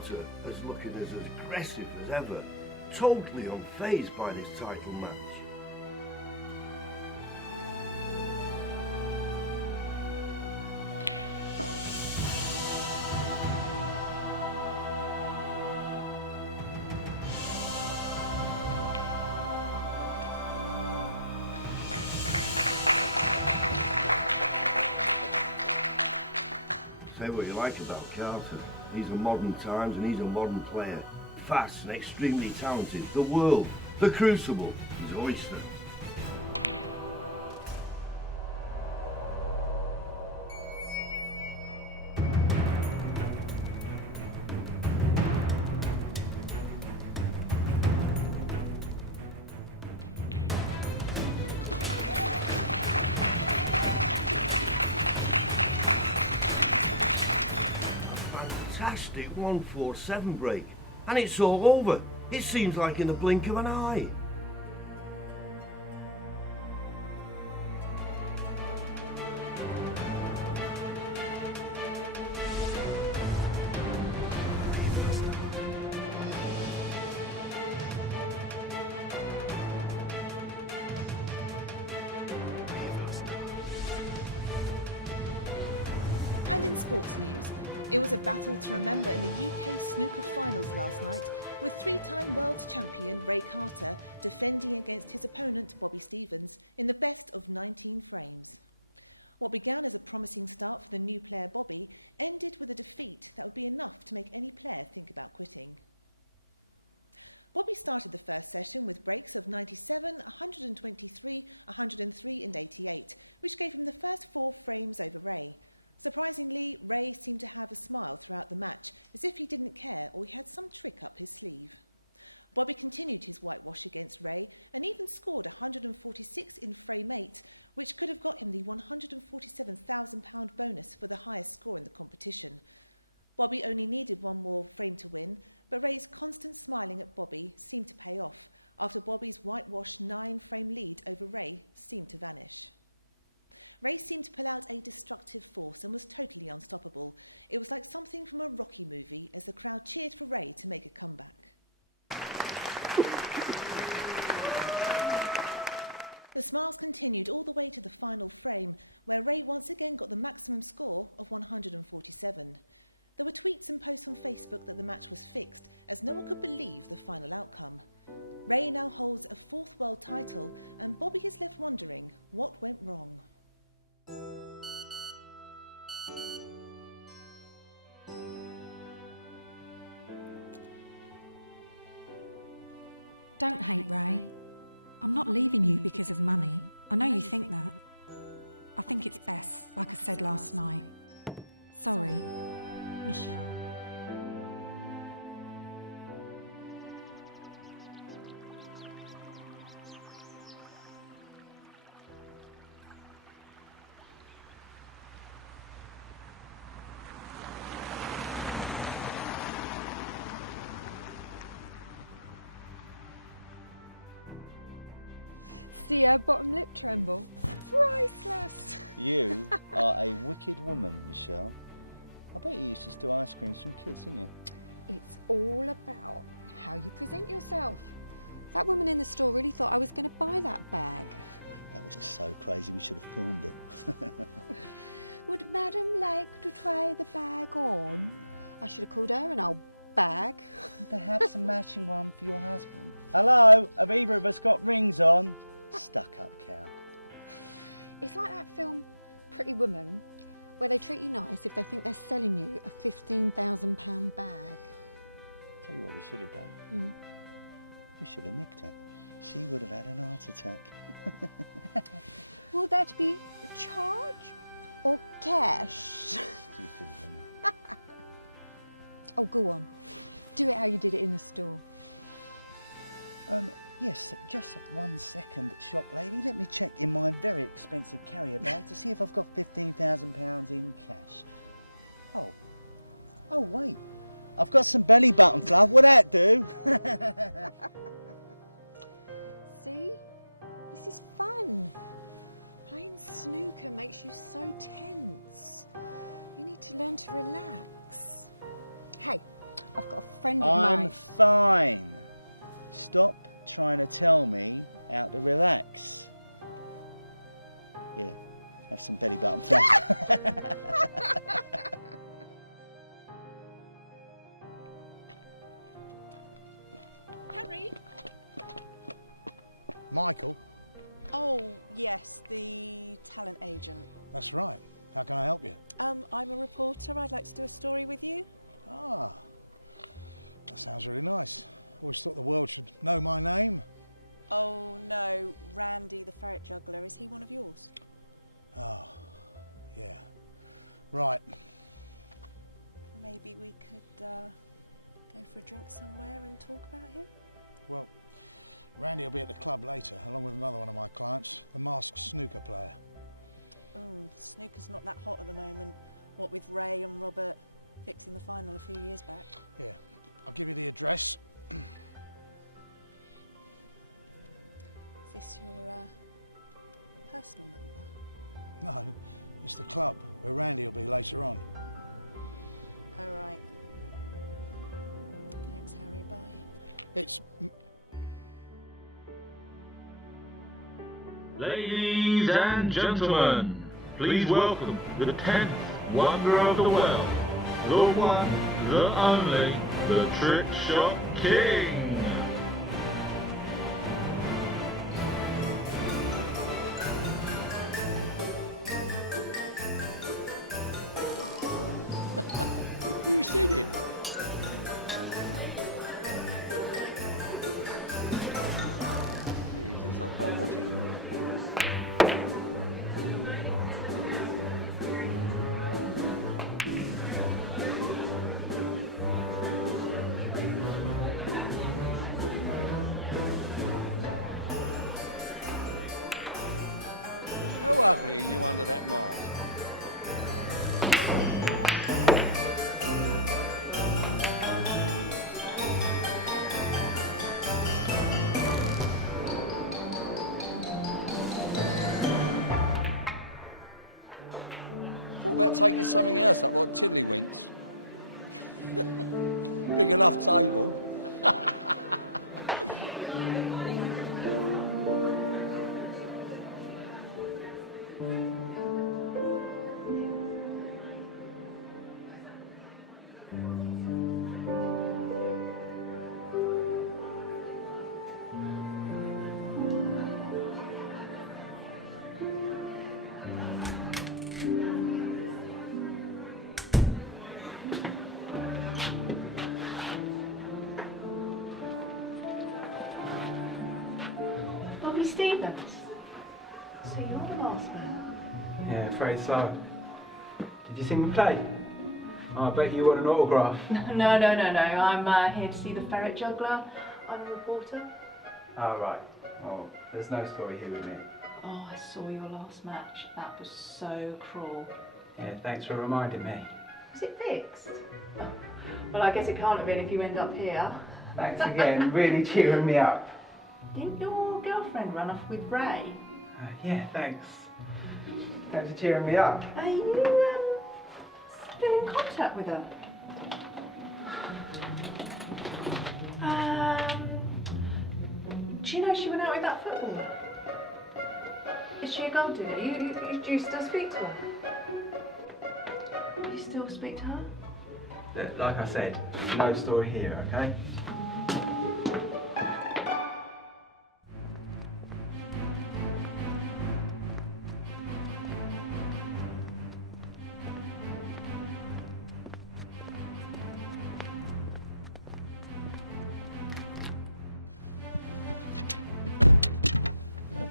Carter as looking as aggressive as ever, totally unfazed by this title match. Say what you like about Carter. He's a modern times and he's a modern player. Fast and extremely talented. The world, the Crucible, his oyster. Fantastic 147 break. And it's all over. It seems like in the blink of an eye. And in sports news, it was a battle to remember in the UK snooker finals last night, with three-time world champion Ray Carter defending against his opponent Bobby Stevens in the best of 19 frames. What began as a promising start for the new player Bobby ended with a defeat that would be enough to make any player think about quitting. Bobby started the first session with breaks of 97, 123, 103 and 88, which gave him the first 4 frames over Ray. Surprisingly, Ray seemed to have a smile throughout the match, as if he didn't care or he had some trick up his sleeve. Bobby continued his whitewash against Ray and even scored 146 in frame 8, which could have got him the £147,000 bonus for the highest score in the competition. Bobby only needed one more frame to win, but Ray's constant smiling at Bobby seemed to pay off, after Bobby's whitewash 9-frame lead over Ray seemed to vanish. Ray seemed to pull out a destructive force and was totally unstoppable. It was like something from a Rocky movie as the crowd cheered for Ray to make a comeback. The smiles continued all the way to the final frame, where Ray once again got the maximum score of 147. There were tweets and posts on Facebook that the match was fixed, as no one could believe the final outcome. Ray now holds a 4th world title, and Bobby is left wondering what went wrong. Don't hate Ray. I'm not leaving you because of money. I know you think that. I think it's best, like I said last night. Sorry, Michelle. See her bottom lip tremble. Priceless. You are a wicked woman, Michelle. I bet you used to steal ice creams from kids, didn't you? It's all about how you present yourself. That woman in the store really thought I was going to buy that bag. That was so crazy, we should have filmed it. Would Madam like to try the bag on? I should have called her an old bag. Perhaps a matching one for your husband. Hello, have either of us got rings on? Stuck up cow. It's like that film Pretty Woman, where they treat you nice if they think they're selling you a £15,000 bag. Tell you what we should have done. We should have nicked it. She would have had an heart attack. Will that be charge or cash? Stupid woman. Oh, go on. Do it how you did it in the store. Yes, just 1 second, shop lady. Let me check in my very expensive carrier bag to see if I've got £15,000 in cash. Oh, wait. I've got some belly button fluff. What'd that do? See? This is fun. Playing snooker makes you so tense. You need to learn to relax. Hey, I've got a friend of I'm mine. fine. Stop trying to tell me how to relax. Yeah, have some belly button fat. Harry? Michael? Oh, yes, the talent agent. That's right. How can I help you? I'm a reporter. I'd like to do a story with you. Ah, that sounds really nice. Always thought the world should know my name. Oh, no, Randy the ferret juggler. Is he one of yours? Oh, yeah. Right. Maybe we could go for a drink somewhere and talk about him? Well, Randy will be at the club later, along with another one of my clients, the masked snooker player. Snooker's not that hot at the moment. What with Ray and Robert fixing the final a few years back. Yeah, I'll give you the address. Is this your personal number? No, it's the club, where Randy will be later on. Oh, right. Thanks, Harry. Bye. It's... Ladies and gentlemen, please welcome the 10th wonder of the world, the one, the only, the Trick Shot King. You seen him? Jesus, I can't watch it. How ugly are you under that mask? What about taking something else up, like Tiddlywinks? Big enough table. Bobby Stevens. So you're the last man. Yeah, afraid so. Did you see me play? Oh, I bet you want an autograph. No. I'm here to see the ferret juggler. I'm a reporter. Oh, right. Oh, there's no story here with me. Oh, I saw your last match. That was so cruel. Yeah, thanks for reminding me. Was it fixed? Oh. Well, I guess it can't have been if you end up here. Thanks again, really cheering me up. Didn't your girlfriend run off with Ray? Yeah, thanks. Thanks for cheering me up. Are you still in contact with her? Do you know she went out with that footballer? Is she a gold digger? Do you still speak to her? You still speak to her? Like I said, no story here, okay?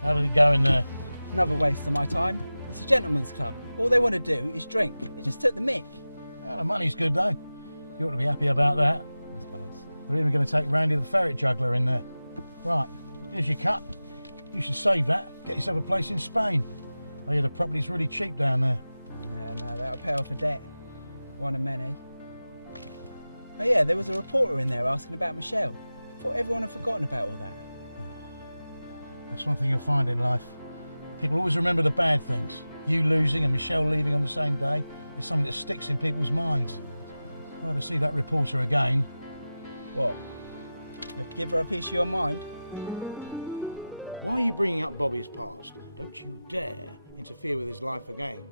How did it go in there? Another waste of my time. It's a gentleman's club. All they want to do is drink. It just took the mick. Well, the money's good though. You ought to be happy about that. I suppose. They're even going to take Randy the ferret juggler in there. Right, here's your cut. You should save that. Get yourself a place in Spain. I hear the property's really cheap down there. No, that'll pay off a debt. One of many. Oh yeah, there was a reporter in there asking about Michelle. Thought everyone had forgotten about all that. That's one thing you'll find in life. People always remember the bad things. You losing and Michelle leaving on the same day is something that sticks in people's minds. If I ever see that reporter again, What? You'll give her a piece of your mind? Why are you bringing up Bobby's past? Don't you dare interfere with his life again.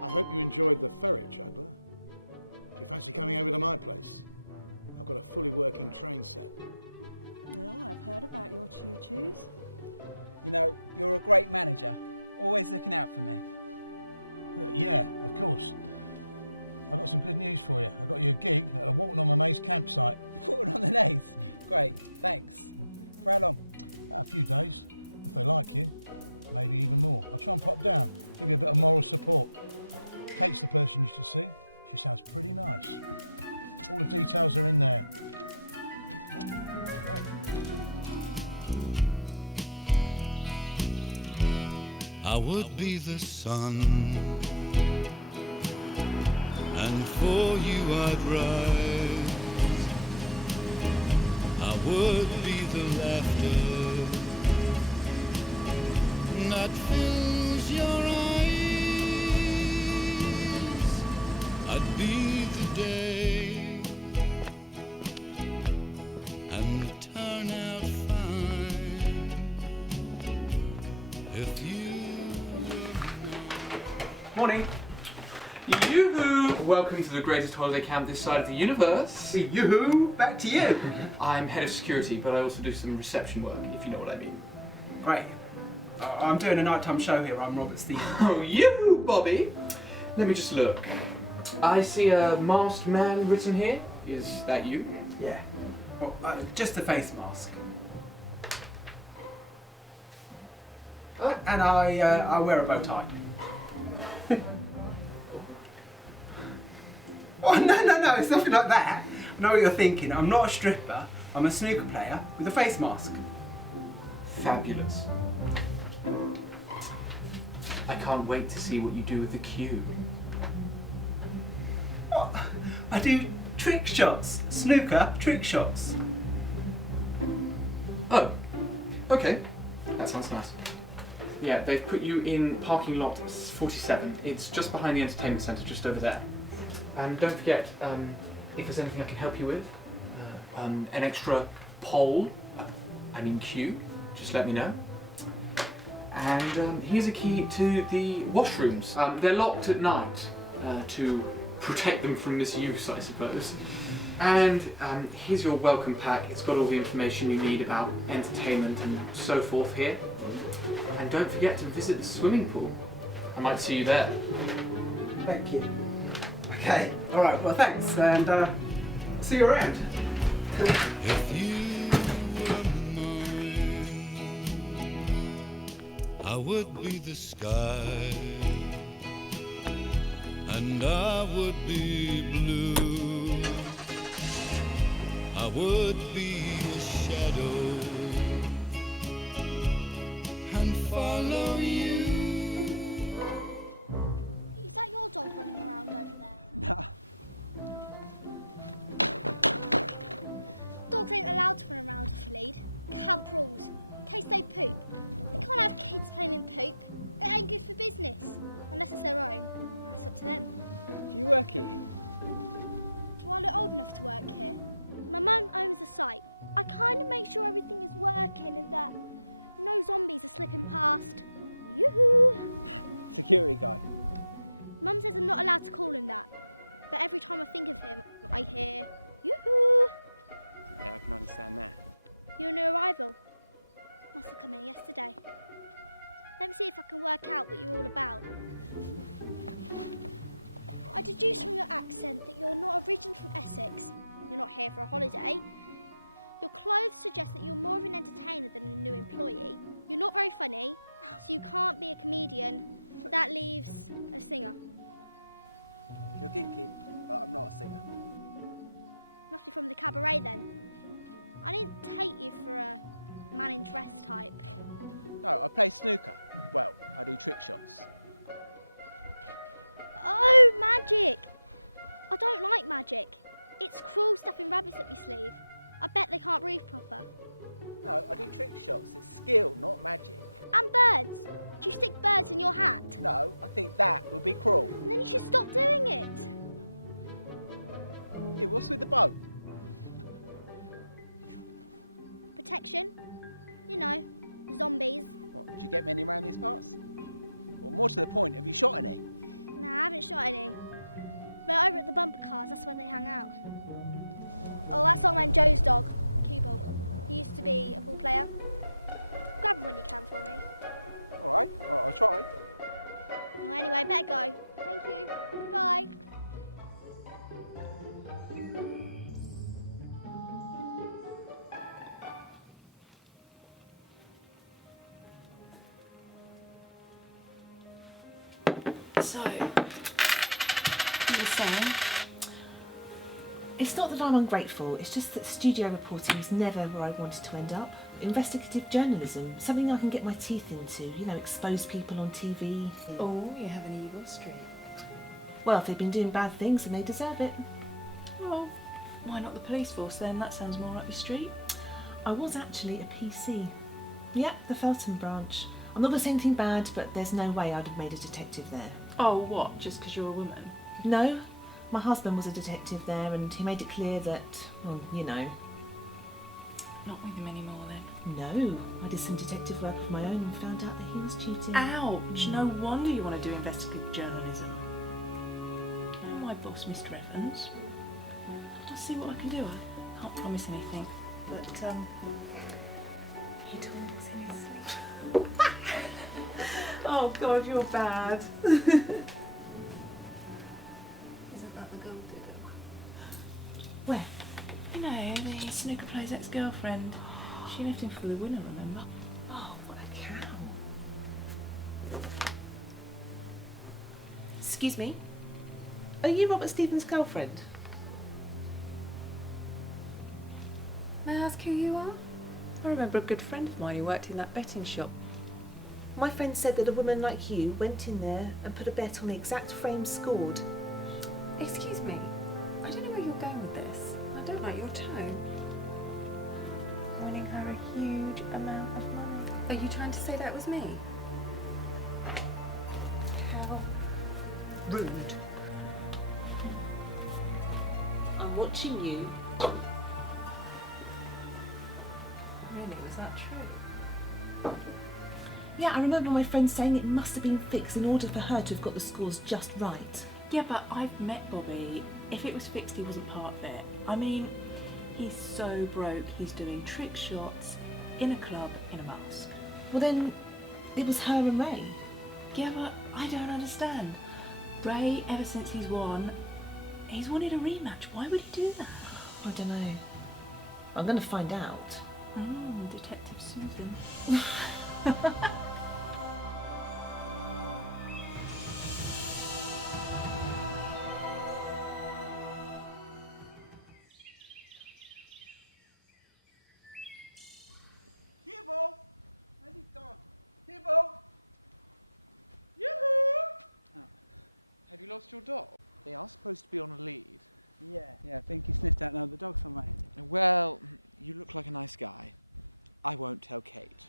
I hope you enjoyed the ferret juggler. Do you fancy coming over to my place? I've got a fully working train set. No, I've heard about your choo-choos. You know, you're a great manager. Always looking out for me. Yeah, of course. I've got some good news for you. I got you a gig at a Walton on the Naze campsite. Walton on the Naze? Great, thanks. For how long? A few days, if they like you. Maybe even more. I'll try and pop down, give you a bit of moral support. Kate's the person you should see. She sounds pretty nice. All the details are in there. I would be the sun, and for you I'd rise. I would be the laughter that fills your eyes. I'd be the day and turn out fine if you. Morning. Yoo-hoo! Welcome to the greatest holiday camp this side of the universe. Yoo-hoo! Back to you! I'm head of security, but I also do some reception work, if you know what I mean. Great. I'm doing a nighttime show here. I'm Robert Stevens. Oh, yoo-hoo, Bobby! Let me just look. I see a masked man written here. Is that you? Yeah. Well, just a face mask. And I wear a bow tie. Oh, no, it's nothing like that. I know what you're thinking. I'm not a stripper. I'm a snooker player with a face mask. Fabulous. I can't wait to see what you do with the cue. What? I do trick shots. Snooker trick shots. Oh, okay. That sounds nice. Yeah, they've put you in parking lot 47. It's just behind the entertainment centre, just over there. And don't forget, if there's anything I can help you with, an extra pole, cue, just let me know. And here's a key to the washrooms. They're locked at night to protect them from misuse, I suppose. And here's your welcome pack. It's got all the information you need about entertainment and so forth here. And don't forget to visit the swimming pool. I might see you there. Thank you. Okay. All right. Well, thanks, and see you around. If you were mine, I would be the sky, and I would be blue. I would be a shadow and follow you. Is that your dog running around over there? Nah. Dogs ain't allowed to run around off a lead. Camp rules. In case they poop. They can't have kids playing in poop. It ain't good for business. Unless it's their own. That's up to them. Do you work here? Do I look old enough to work here? My mum owns the site. I kind of make sure everything is working and that no zombies are slipping past. Yoo-hoo! Security guy. Mum says I'm not allowed to call him that. But every time I think of him, I hear, yoo-hoo! Yeah, I can understand that. You're a new arrival. Must have come in yesterday. Let me see if I can work out what you're all about. I deduce from your accent that you're not originally from Essex. You're not here for a holiday. Your clothes suggest that you're more of an entertainer than a new employee. You're not very funny, so you can't be a comedian. That leaves a singer. You're geeky, but I'm not a singer. Must be from the cabaret then. I didn't take you for a man in dress type. No, I play snooker. Well, I do trick shots. Oh, magic! I don't like magic. It's cruel stuffing rabbits up your sleeve. I bet they can't breathe proper. No, I do trick shots. It's skill, not magic. And birds. Do you stick birds in your hat? No, I think that would be cruel. Then you should stop doing it. Yeah, what's with the boat? Protection. You know, zombies. What, did you get many around these parts? Well, more to the point, have you shot any? Nah, I haven't shot any. But over at the bumper cars, that's where they hang out. Oh, that's old man Joe's dog, Cubal. He used to be a ball player. Grab him when you can for me. All right, I'll try. Well, anyway, better go. Thank you. Goodbye. So, you were saying? It's not that I'm ungrateful, it's just that studio reporting was never where I wanted to end up. Investigative journalism, something I can get my teeth into, you know, expose people on TV. Oh, you have an evil streak. Well, if they've been doing bad things, then they deserve it. Well, why not the police force then? That sounds more up your street. I was actually a PC. Yep, the Felton branch. I'm not going to say anything bad, but there's no way I'd have made a detective there. Oh, what? Just because you're a woman? No. My husband was a detective there and he made it clear that, well, you know. Not with him anymore then? No. I did some detective work of my own and found out that he was cheating. Ouch! No wonder you want to do investigative journalism. Oh, my boss, Mr. Evans. I'll see what I can do. I can't promise anything, but, he talks in his sleep. Oh, God, you're bad. Isn't that the gold digger? Where? You know, the snooker player's ex-girlfriend. She left him for the winner, remember? Oh, what a cow. Excuse me? Are you Robert Stevens' girlfriend? May I ask who you are? I remember a good friend of mine who worked in that betting shop. My friend said that a woman like you went in there and put a bet on the exact frame scored. Excuse me, I don't know where you're going with this. I don't like your tone. Winning her a huge amount of money. Are you trying to say that was me? How rude. I'm watching you. Really, was that true? Yeah, I remember my friend saying it must have been fixed in order for her to have got the scores just right. Yeah, but I've met Bobby. If it was fixed, he wasn't part of it. I mean, he's so broke, he's doing trick shots in a club in a mask. Well then, it was her and Ray. Yeah, but I don't understand. Ray, ever since he's won, he's wanted a rematch. Why would he do that? I don't know. I'm going to find out. Detective Susan. Gibbo! Where's he gone? Gibbo! Yoo-hoo! Have you lost your dog? They are supposed to be on a lead. Yeah, I think he sniffed out another dog somewhere. Well, you look like a nice guy. I won't tell Kate.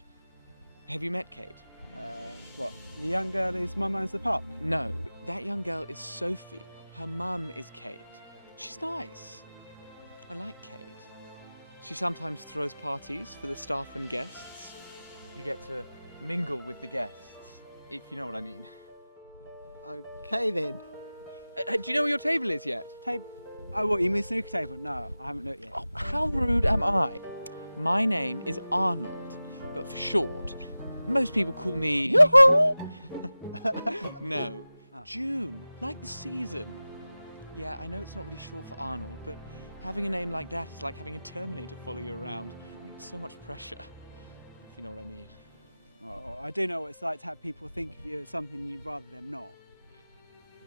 Have you met Kate? What? The young girl whose mum owns the pub? No, that young girl is Sophie. Her mum is Kate. She's nice. I like Kate. She sometimes throws parties for the staff and guests. You get to mingle with the guests, if you know what I mean. Okay then. Do you know where your table is yet? Table? Oh, what, you mean snooker table? No, I haven't looked yet. Oh, how rude am I? My name is Arnold, but for short, most people call me... Yoo-hoo! No, June, like the season. Yeah, I know it's not really short for Arnold, but having a name like that is like having a Terminator follow you around. It's so much pressure, if you know what I mean. Oh, I do know what it's like to have people think of you as something you'd rather them not.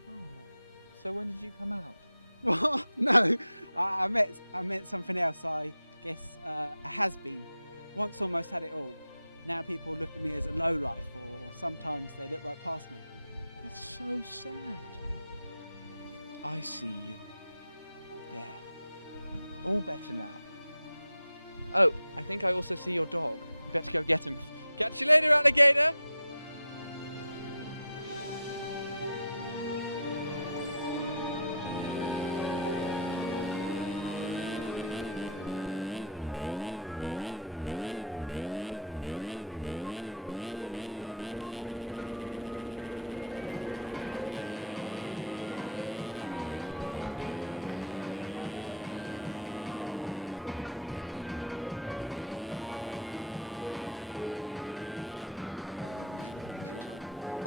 Oh, so when did you come out? What? No, I meant something else. I guess a has-been. Once almost had it all. Now people look at me as a lowlife, or sometimes they look right past me. That's so sad. I see you. There. All better now. Oh, I think I also see your dog. You better go get him. Catch you later, alligator!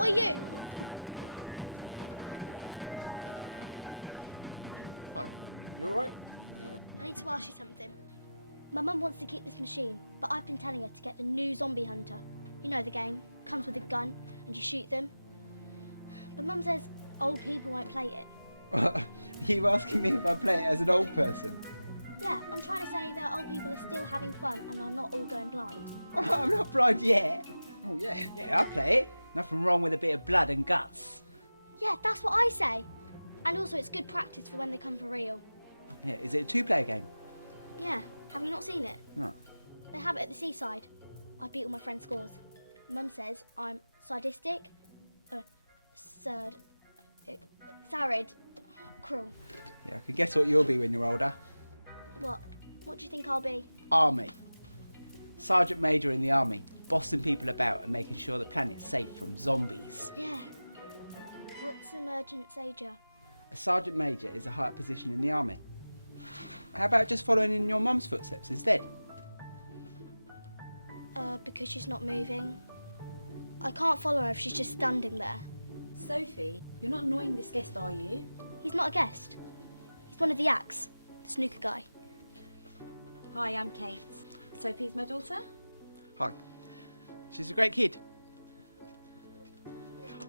you! Hi, you alright? I need to ask you something. My mum wants to keep this machine, but I've been telling her to get the new Zombie Hunter. You know the game. Comes with a gun and you shoot them. But Mum says old people won't play it. Are you asking me if I play it as an old person? Yeah, I'm trying to say that old people are still having fun and are not all going blind. Oh, I'm not blind yet. Oh yeah, I'll play it. Nothing wrong with a bit of blood and guts. Yeah, that's what I say. And also it's good practice for when they come for real. Yeah, is it a two-player game? Yeah, have you not seen it? No. They have it at the seaside. I beat all my friends' scores. Mum says I'm sadistic, sarid, cruel. Yeah, I can guess what you'll be when you're older. What? What do you think I'll be? Army. Sergeant Major in the army, bossing people about and making sure the planet's safe from zombies. Yeah. What's Emergent Sager? A Sergeant Major is a higher position in the army. How about just following in your mum's footsteps instead? Because she's not moving. I can't follow her if she's just standing there. Sophie, you're not annoying this guest, are you? He's not a guest. He's one of the acts, the snooker guy. Hi, I'm Kate. Sophie's my daughter. Hi. She's a great kid.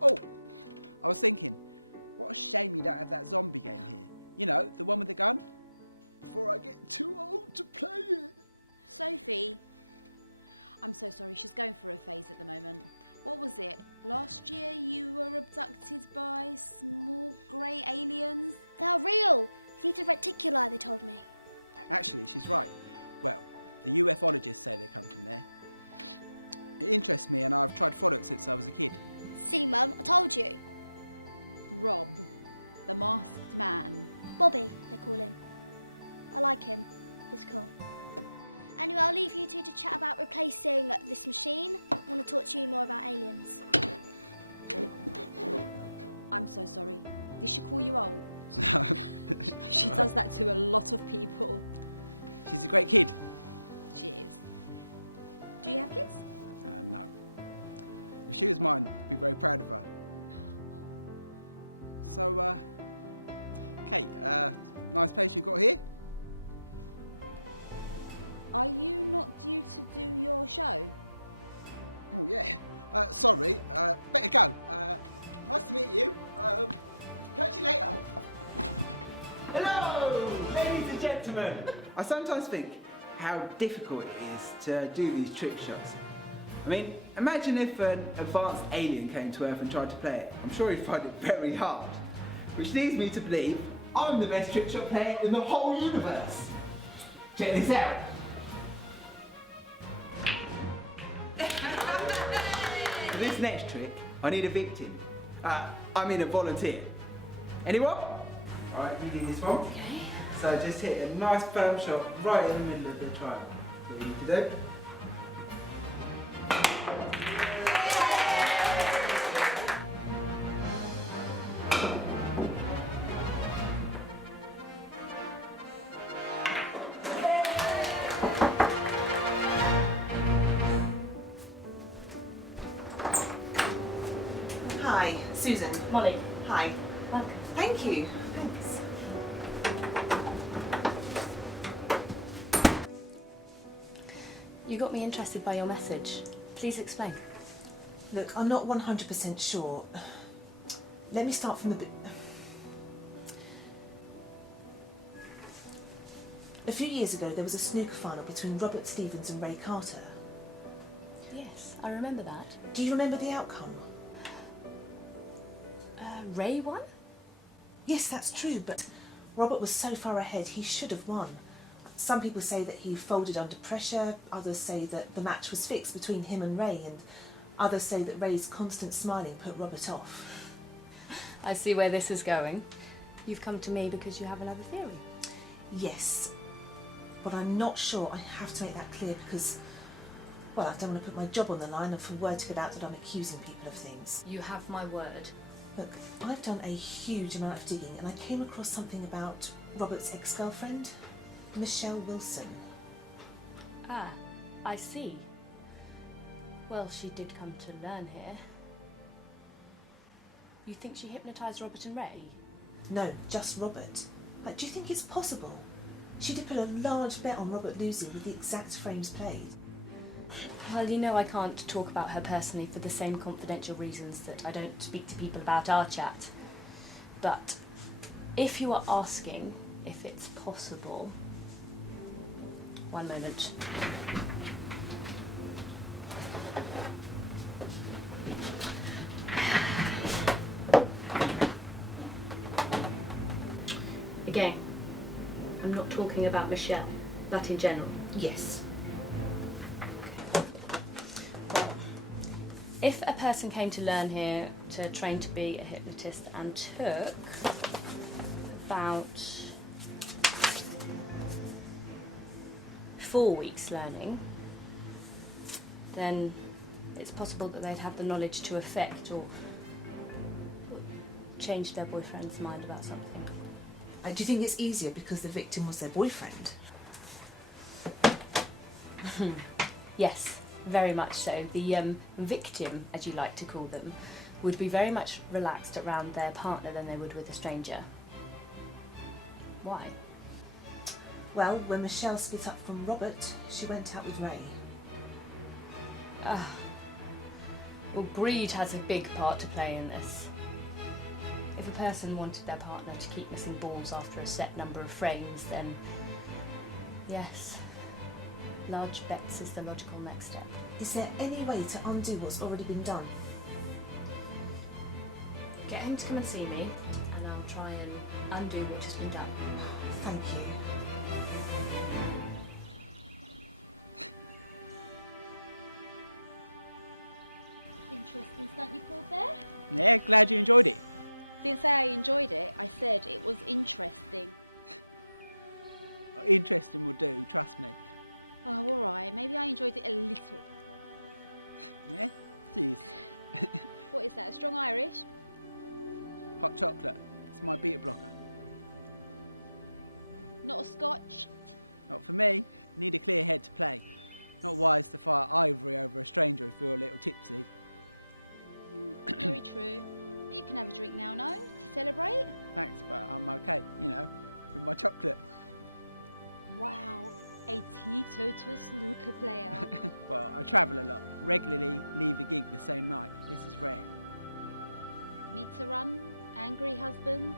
Oh, I was thinking, what a shame you don't have that zombie game here. You know, the one with the gun? Before I get too old to play it. Sophie, I'm so sorry, she's going through a phase at the moment. What was it? Last year you were abducted by small grey aliens? They're real. Theta reticuli, they told me. Actually, she's right. Well, the ufologists say they come from there. It interests me and I've tried to follow it since I was a kid. See, Mum, I told you. Rob, the masked man. Bobby, they call him. I like him. He's cool. Anyway, I'll leave you two to chat about replacing this machine. I want to talk to you more about aliens. I'm so sorry. Did she call you old? She does that to a lot of people. She's a great kid. She is. Do you have kids? No. If she was mine, I'd be very proud of her. So, Kate, nice place you've got here? Are you not due to do your show? Oh, yeah. Sorry, better go. Nice to meet you. Catch you later. Hello, ladies and gentlemen. I sometimes think how difficult it is to do these trick shots. I mean, imagine if an advanced alien came to Earth and tried to play it. I'm sure he'd find it very hard. Which leads me to believe I'm the best trick shot player in the whole universe. Check this out. For this next trick, I need a victim. I mean a volunteer. Anyone? Alright, you do this one. Okay. So just hit a nice firm shot right in the middle of the triangle. That's what you need to do. Hi, Susan. Molly. Hi. Welcome. Thank you. Thanks. You got me interested by your message. Please explain. Look, I'm not 100% sure. Let me start from the A few years ago, there was a snooker final between Robert Stevens and Ray Carter. Yes, I remember that. Do you remember the outcome? Ray won? Yes, that's true, but Robert was so far ahead, he should have won. Some people say that he folded under pressure, others say that the match was fixed between him and Ray, and others say that Ray's constant smiling put Robert off. I see where this is going. You've come to me because you have another theory. Yes, but I'm not sure. I have to make that clear because, well, I don't want to put my job on the line and for word to get out that I'm accusing people of things. You have my word. Look, I've done a huge amount of digging and I came across something about Robert's ex-girlfriend, Michelle Wilson. Ah, I see. Well, she did come to learn here. You think she hypnotised Robert and Ray? No, just Robert. Do you think it's possible? She did put a large bet on Robert losing with the exact frames played. Well, you know I can't talk about her personally for the same confidential reasons that I don't speak to people about our chat. But if you are asking if it's possible... One moment. Again, I'm not talking about Michelle, but in general. Yes. If a person came to learn here to train to be a hypnotist and took about 4 weeks learning, then it's possible that they'd have the knowledge to affect or change their boyfriend's mind about something. Do you think it's easier because the victim was their boyfriend? Yes, very much so. The victim, as you like to call them, would be very much relaxed around their partner than they would with a stranger. Why? Well, when Michelle split up from Robert, she went out with Ray. Well, greed has a big part to play in this. If a person wanted their partner to keep missing balls after a set number of frames, then yes, large bets is the logical next step. Is there any way to undo what's already been done? Get him to come and see me, and I'll try and undo what has been done. Thank you. Interesting stunt you pulled there. Yeah, glad you enjoyed it. Didn't say I enjoyed it, I said it was interesting. Oh, interesting will do, trust me. Oh, alright, maybe I enjoyed it a little. Yeah? Jeez. What is that, a strong Irish? Hot chocolate. It's my beta blocker. Not a scotch? Not for me. Need a clear head to play. Not wise to fire ivory over a stranger if you're a little tipsy. Very true. But you can have a drink now, no? To celebrate? Thanks, but I'm okay, you know, with my chocolate. Wow, a teetotal snooker player. Well, I travel a lot. Regularly leave a gig the same night. This is rare. Need to run? Angry husband?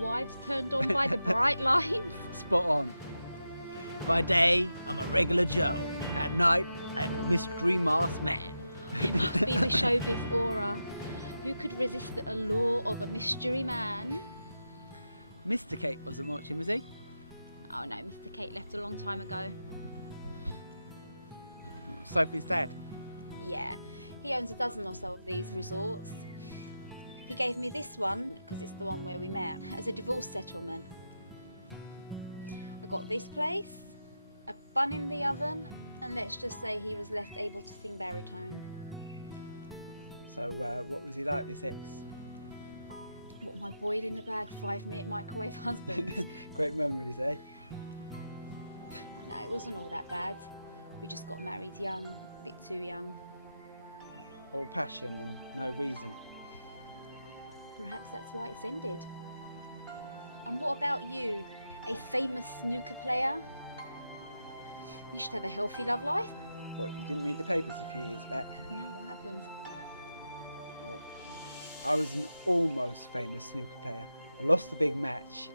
Wives turned on by the bright lights? Spot on. By day, I'm a regular Joe. At night, I'm the mystery masked man. It must be the showbiz aura. Who could resist the allure of a mystery man? Mr. Kate wasn't watching, was he? Oh no, Mr. Kate left a long time ago. Sophie's dad? Yeah, he owns a dozen or so of these resorts. He gave me this one, because it's the one where we met, as a divorce settlement. I got this place, a bun in the oven, and let's just say he was left able to sing baritone. So, what was he like, this ex? What, my boiled in the bag 5-minute microwave husband? Great memories, eh? No, it wasn't all that bad. We just got married young, a bit too young. All passion and no reason. Perhaps that's why it's ended. And what about you? A famous snooker player? You should have a healthy love life. What, you didn't read the papers a few years back? No, what happened? Well, I was an almost famous snooker player. I lost the big match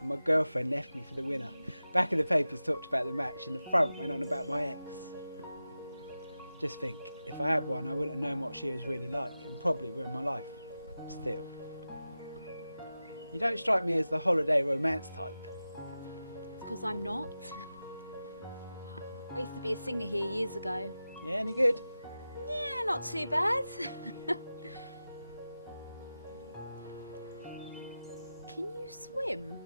and my girlfriend left me for the winner. Back in the papers talked about the match and the front went on about my ex. Just think, if I had one I wouldn't have known what she was really like and probably ruined my life. Still. You don't strike me as the holiday romance type. It's because I'm not. I used to be a singer here years ago. Yeah, any good? Yeah, not too bad. Can you swim?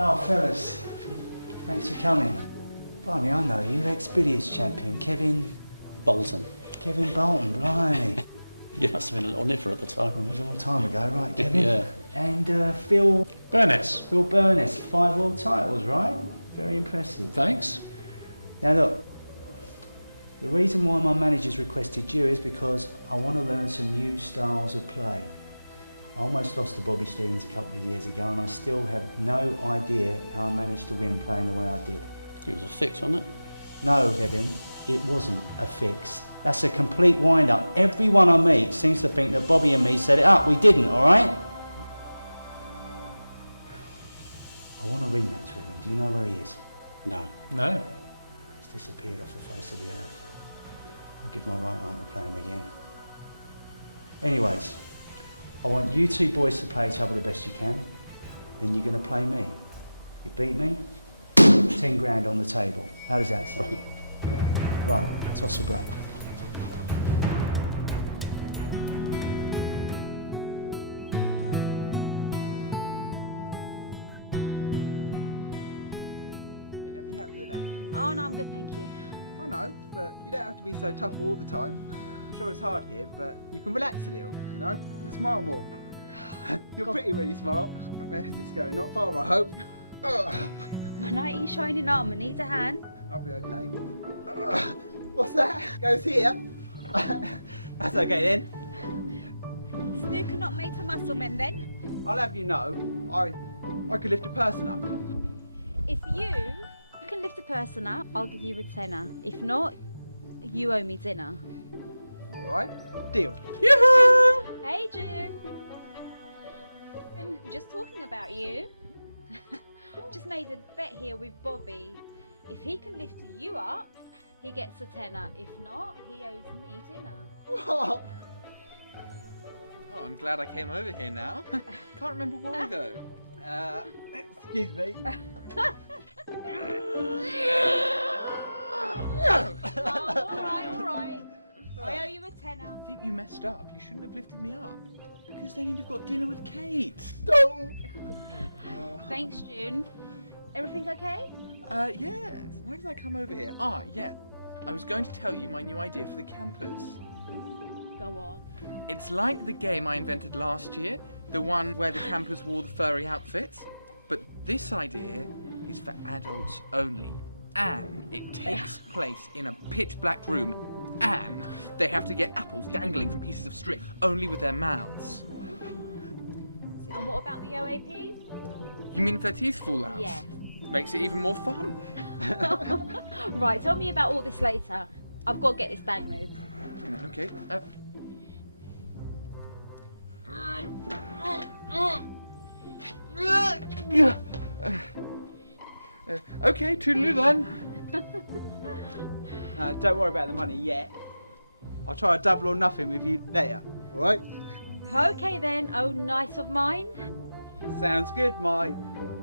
Oh, fellas, thanks for coming. Blimey, I know you, ex-billiards champion, Kevin... Bolton. Kevin Bolton, blimey. You must have been a little niffer at the time. It was a long time ago, right, Kevin? Yeah. And Phil... Burness. Phil Burness, 5 world titles, right? Very impressive. Thanks. Now look, the reason why my manager's requested you is because I want to learn some new styles of play. I almost lost to Bobby Stevens a couple of years ago and I still have no idea how I managed to win playing the way I did. It was a fix, wasn't it? No, Kevin, it wasn't a fix. That's a complete wind-up. Everyone I meet seems to think that Bobby and me set it up. We didn't, all right? I want a rematch with him. Do you know where he is? No. No? He's disappeared off the face of the earth. I'll give my right arm to play him again. Anyways, I want you two boys to play each other the best you can. Then you're going to play me. You beat me, 10 grand on the table. How does that sound? Right, toss a break. Let me help you with that. Oh no, I'm good, thank you. I know, but you don't have to be so tough all the time. I'm sure it's hard here, but you can relax a little, you know? Smile more. You're pretty when you smile. Where's this going? Not far, I hope. My knight in shining armour needs a hand. I'll be okay. What's that? Goes here. That's okay then. Snooker not made for muscle men then? I'll have you know, I could lift a person up. If you can lift a person up, I'll give you a tenner. If not, you owe me dinner. Alright, deal. Yoo-hoo! Hey June. Just talking about you. Just made a bet here with Bobby. If he can lift you up, he gets a tenner. If not, he owes me dinner. What? Oh, I'm glad I came over here now. Can't remember why though. Excuse me. All right. I owe you a tenner. I think you messed up. You shouldn't have lifted me up. Because then you'd have got dinner with Kate. Thanks, June. Everything okay? Yes. Why did I come over here? Ah, yeah. I was going to tell you my new idea for the campers. Go on. It's like the game I invented last year, the one where the campers wore the furry outfits. But this idea is for adults only. And it takes place in a pitch black room. And they have to get apples dangling from pieces of string, only with their mouths. And what about the OAP? You mean if their teeth fall out? Yes. Makes it even more fun. Right, tell me about all this later. I've got to get this bag moved. Okay. Okay, toodaloo then. Don't worry about the money yet. I'll try a double or nothing with you later, alright? Okay then, oh knight of mine. Sounds good, my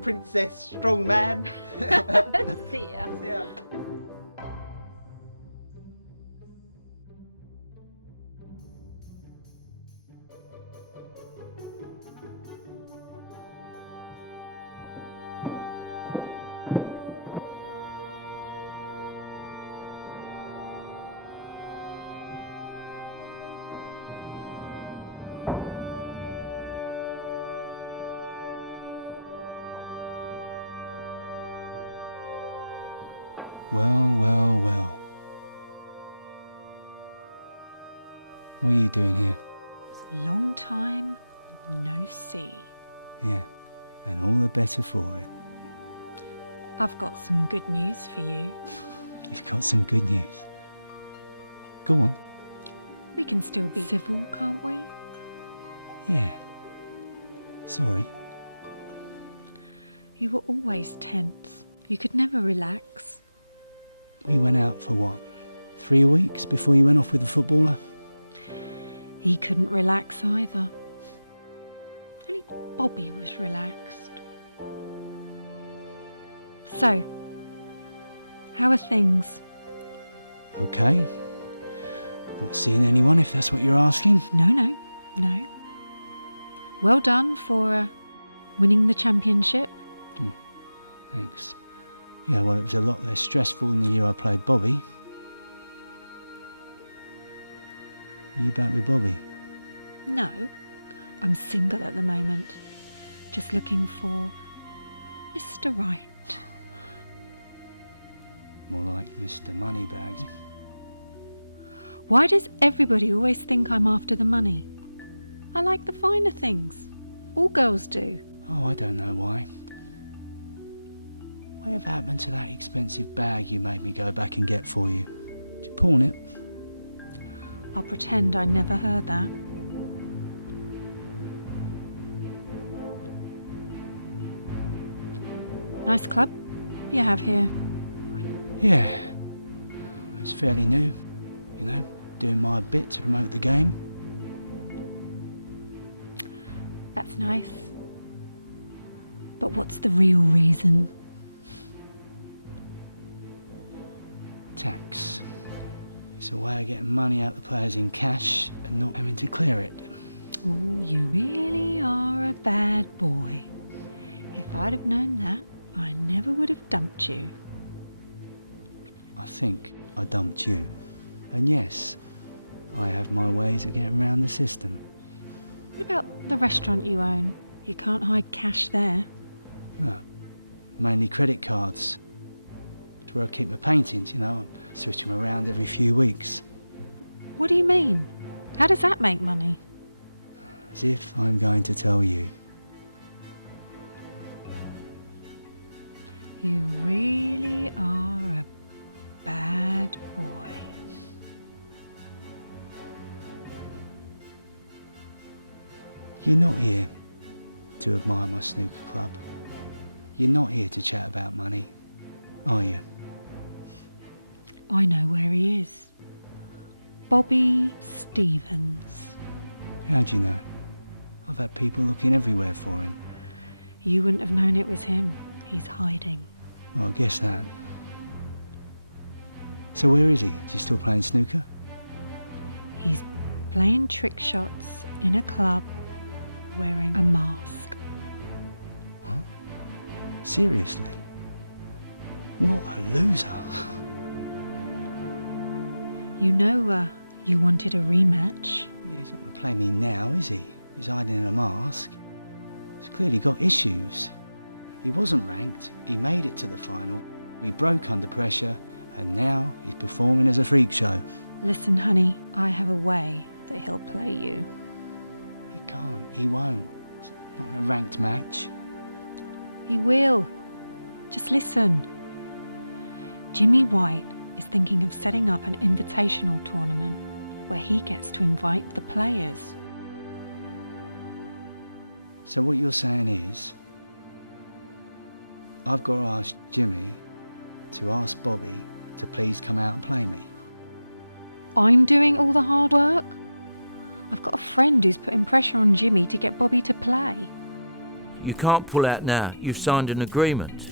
princess strong man. See ya. See ya. Well. What are you doing here? Long time, no see. Yeah, and all the better for it. I've got some good news for you. You've got some good news. Go on. We can still be civil, can't we? Yeah. Sorry. You were always tense. You could never relax. We went out for what? 3 weeks before you went off with the footballer? He couldn't relax either. Only Bobby was relaxed. So, how are things? Okay. Not seeing anyone, if that's what you're asking. No. Well done for winning the championship. Thanks. Yeah, well, it was a lot less stressful than the year I played Bobby. Are you back with Bobby? No, I'm single at the moment. Just looking for Mr. Right. More like Mr. Moneybags. Why does everybody always think I'm after the money? I like the finer things. All girls do. Oh, I don't know why. Whatever happened to that expensive bag you made me go back and get for you? Did you pawn it? I'll pretend I never heard that. Nice club you have here. Yeah. It's fairly new. You know, doing my bit to promote the game. That's nice. But what's the real reason? Tax. It's a way of getting money out the players in cash and not having to clear it. Oh, you really are a bad boy. If I'd have known that, I never would have dumped you. I think I dumped you. And yes, I have my ways of getting around the system. What about the restaurant you own? You can't hide cash there. No, mainly credit cards. It's where I keep my paintings, you know. I switch them around every few weeks. What do you mean? How does that make money? As if I'm going to tell you. You really are a bad boy. You're not here to admire my snooker club. You're not here to chat about money, are you? I know where he is. Bobby Stevens. How'd you know? I've had people looking everywhere for him. You wouldn't have known it was him. He's hiding. Well, I guess that. So where is he? Is he still playing snooker? He's playing trick shots in a club wearing a mask. What? Seriously? What a loser. You know, you wanted a rematch. Yeah, he's not going to play me now, is he? He's hiding in a mask. He's clearly got issues. He wasn't ranked. He made it to the final. We broke under pressure, and now he's performing as a freak show. Listen, honey, I have a way that he'll play you. He can't. He won't. It's not in a ranked match. He will. Just listen. Jimmy White is thinking of setting up an invitational tournament where he gets to invite the players. So what you're saying is, I've got to ask Jimmy to ask Bobby to please come out and play me. I'm doing all the hard work? I've got a friend who's putting pressure on Jimmy to get Bobby to play. You can't pull out now. You've signed an agreement.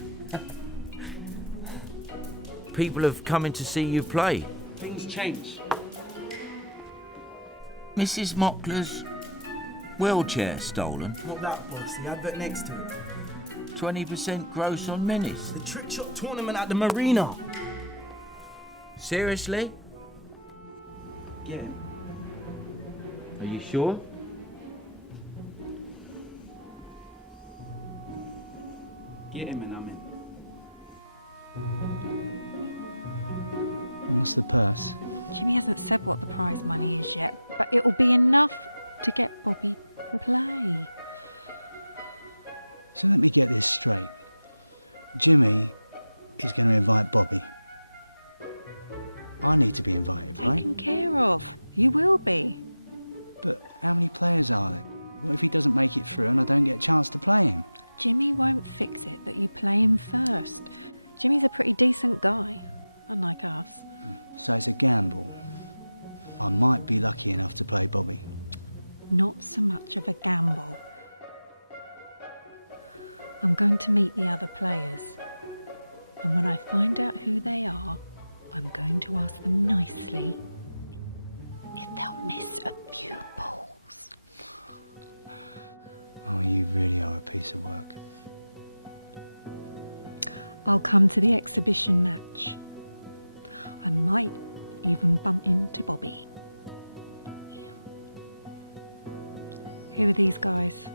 People have come in to see you play. Things change. Mrs. Mockler's wheelchair stolen. Not that, boss. The advert next to it. 20% gross on minis. The trick shot tournament at the marina. Seriously? Get him. Are you sure? Get him and I'm in. And what's the purse? Jimmy hasn't said what the prize money is yet, but it'll be enough to get Bobby to play. So let me get this straight. Jimmy is going to invite Bobby. I need to be invited, right? Taken care of. You will be. But how many players are there? What if he doesn't make it through and I don't get a chance to play him? Jimmy won't fix it that you play him first. Jimmy's a pretty decent guy, unlike us. So it's a gamble. I might be lucky enough to play Bobby. Not so much of a gamble. I'm going to meet the other players. And when I find out who they are, I'm going to ask them nicely if they'll miss a few balls. Oh, you really are a piece of work. I'll come to the exhibition match. I might even bump into Bobby. Who are these guys?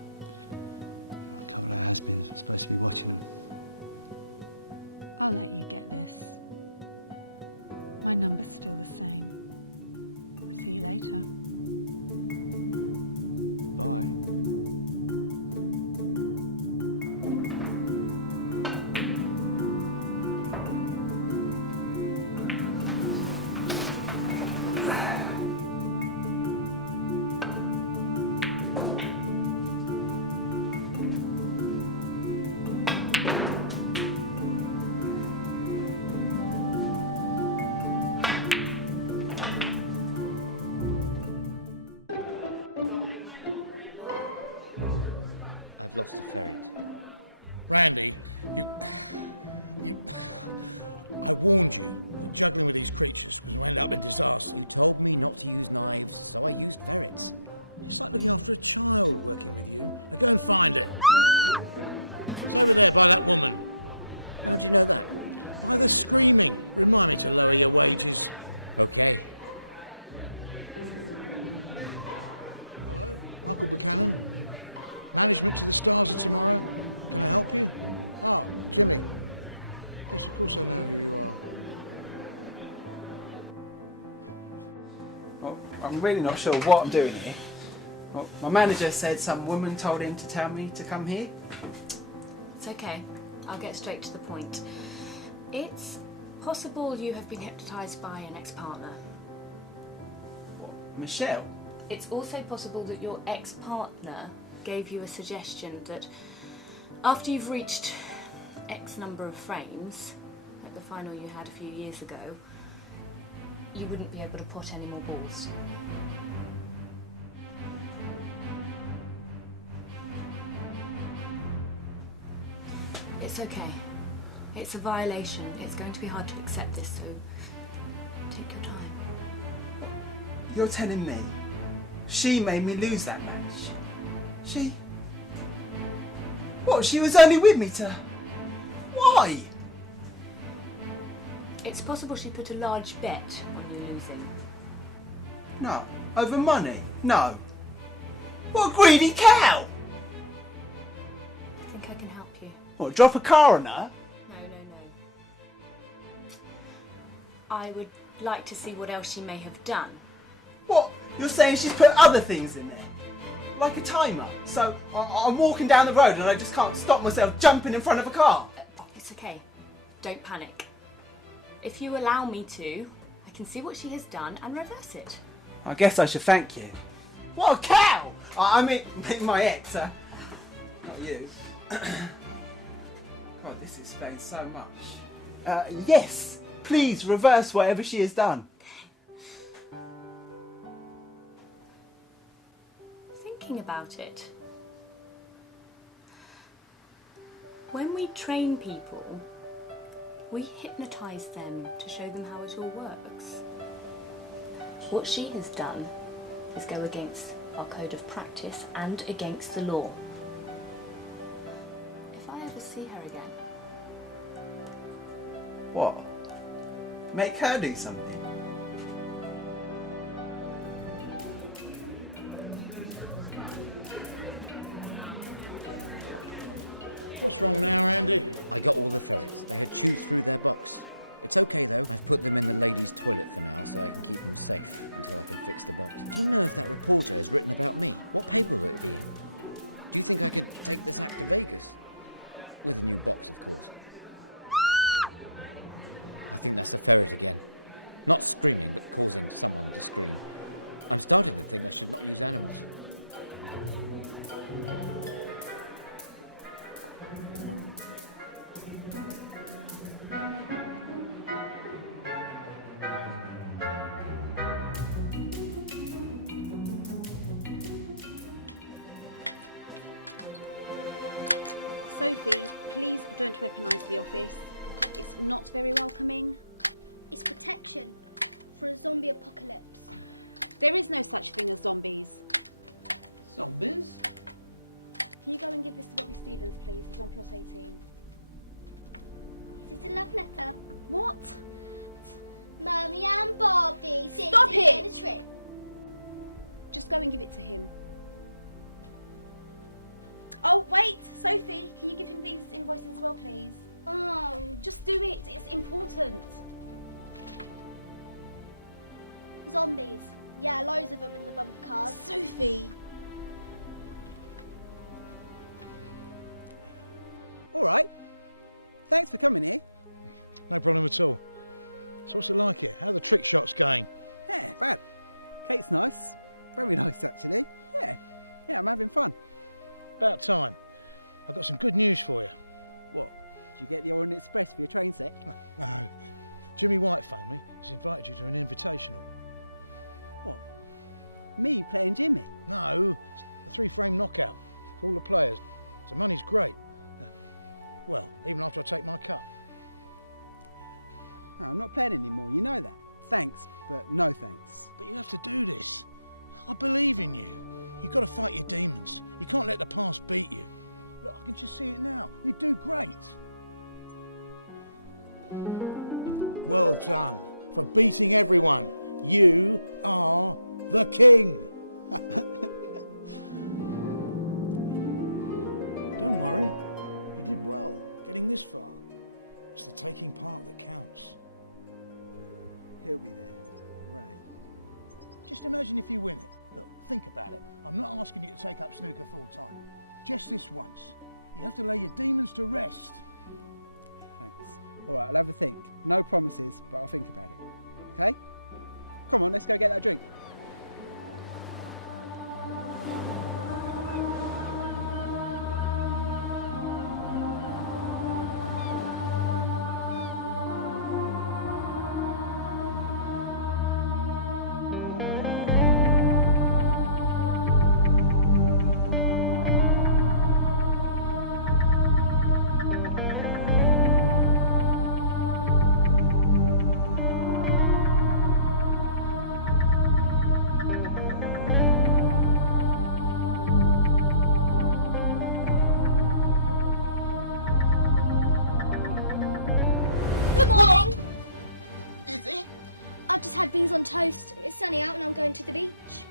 I couple of has-beens are supposed to be watching them. I'll let you get this. My number's still the same. See you later. Bye. I've lost a ferret. Randy, I warned you that juggling with these creatures was going to end up in disaster. You told me not to use knives, so I used ferrets. It's like looking after a child working with you. Now go and find it. It's over there by that woman. How do you know that? By the screaming. Remind me to lower your wages. Okay. Hello? Uncle Buchanan? Management to the Stars of Tomorrow. Can I help you? Ah, Jimmy. Yes, of course I know who you are. Well, I'm really not sure what I'm doing here. Well, my manager said some woman told him to tell me to come here. It's okay. I'll get straight to the point. It's possible you have been hypnotised by an ex-partner. What, Michelle? It's also possible that your ex-partner gave you a suggestion that after you've reached X number of frames, at the final you had a few years ago, you wouldn't be able to pot any more balls. It's okay. It's a violation. It's going to be hard to accept this, so take your time. You're telling me she made me lose that match? She... What, she was only with me to... Why? It's possible she put a large bet on you losing. No. Over money? No. What a greedy cow! I think I can help you. What, drop a car on her? No. I would like to see what else she may have done. What? You're saying she's put other things in there? Like a timer? So I'm walking down the road and I just can't stop myself jumping in front of a car? It's okay. Don't panic. If you allow me to, I can see what she has done and reverse it. I guess I should thank you. What a cow! I mean, my ex, not you. God, this explains so much. Yes, please reverse whatever she has done. Thinking about it, when we train people, we hypnotise them to show them how it all works. What she has done is go against our code of practice and against the law. If I ever see her again... What? Make her do something? What's wrong now, Andy? I got all the ferrets. They had chewed through their box. It's okay though. I've put them in the ladies' toilet for now so I can keep them safe until I can fix the box. Do you know if that reporter has written about me? What paper will it be in? Do you think I could take this act to Vegas? With a new box, of course. I think that's the ferret again. Not screaming, but causing someone to scream. I'm starting to think I should not use animals. Sophie, please don't weaponise the office. It's not very welcoming. It's protection for a zombie apocalypse. There is no such thing as zombies. Zombies? Can you go and give this to Bobby Stevens, please? He's on plot 18. Is it a love letter? What? Mummy and Bobby Stop sitting it! in a trip. Just go and give it to him. Oh, wait, Sophie, can you give him these invoices as well, please? Just do it. It's important. Zombies. Yeah, loads of them in the bumper cars. Sophie. All right. Thanks for coming here. No problem at all. So what's it like here? How are the trick shots going? Yeah, bad. Kate's nice. Very nice, actually. Yeah, I'm having fun. About time. I've got some good news for you. What? Did you get the Orient Express for your train set? No. Jimmy White phoned me. He's invited you to an invitational. What? Me playing Jimmy? No, a 3-frame knockout for all the players. The money's great. Well, even after I take my cut. No, I'm not playing anymore, you know that. Thanks, but no thanks. But you have to do this. I believe in you. You've got to fight your demons. You can't let the past beat you. Look, I can just see it now. You do great. Well done for beating everyone. You are the king. Don't worry. You did well getting this far. It's the taking part that counts. He'll be there, Ray. Just imagine if you win it. Look, think about it. I'm not asking you to take up snooker full time. Just this once. You have to lay your demons to rest. Thanks. All right, I'll have a think. No promises, but I'll think about it. Okay? Come on, let's go get that drink. I've just had beans on toast. It's sunny out and I'm going to the beach.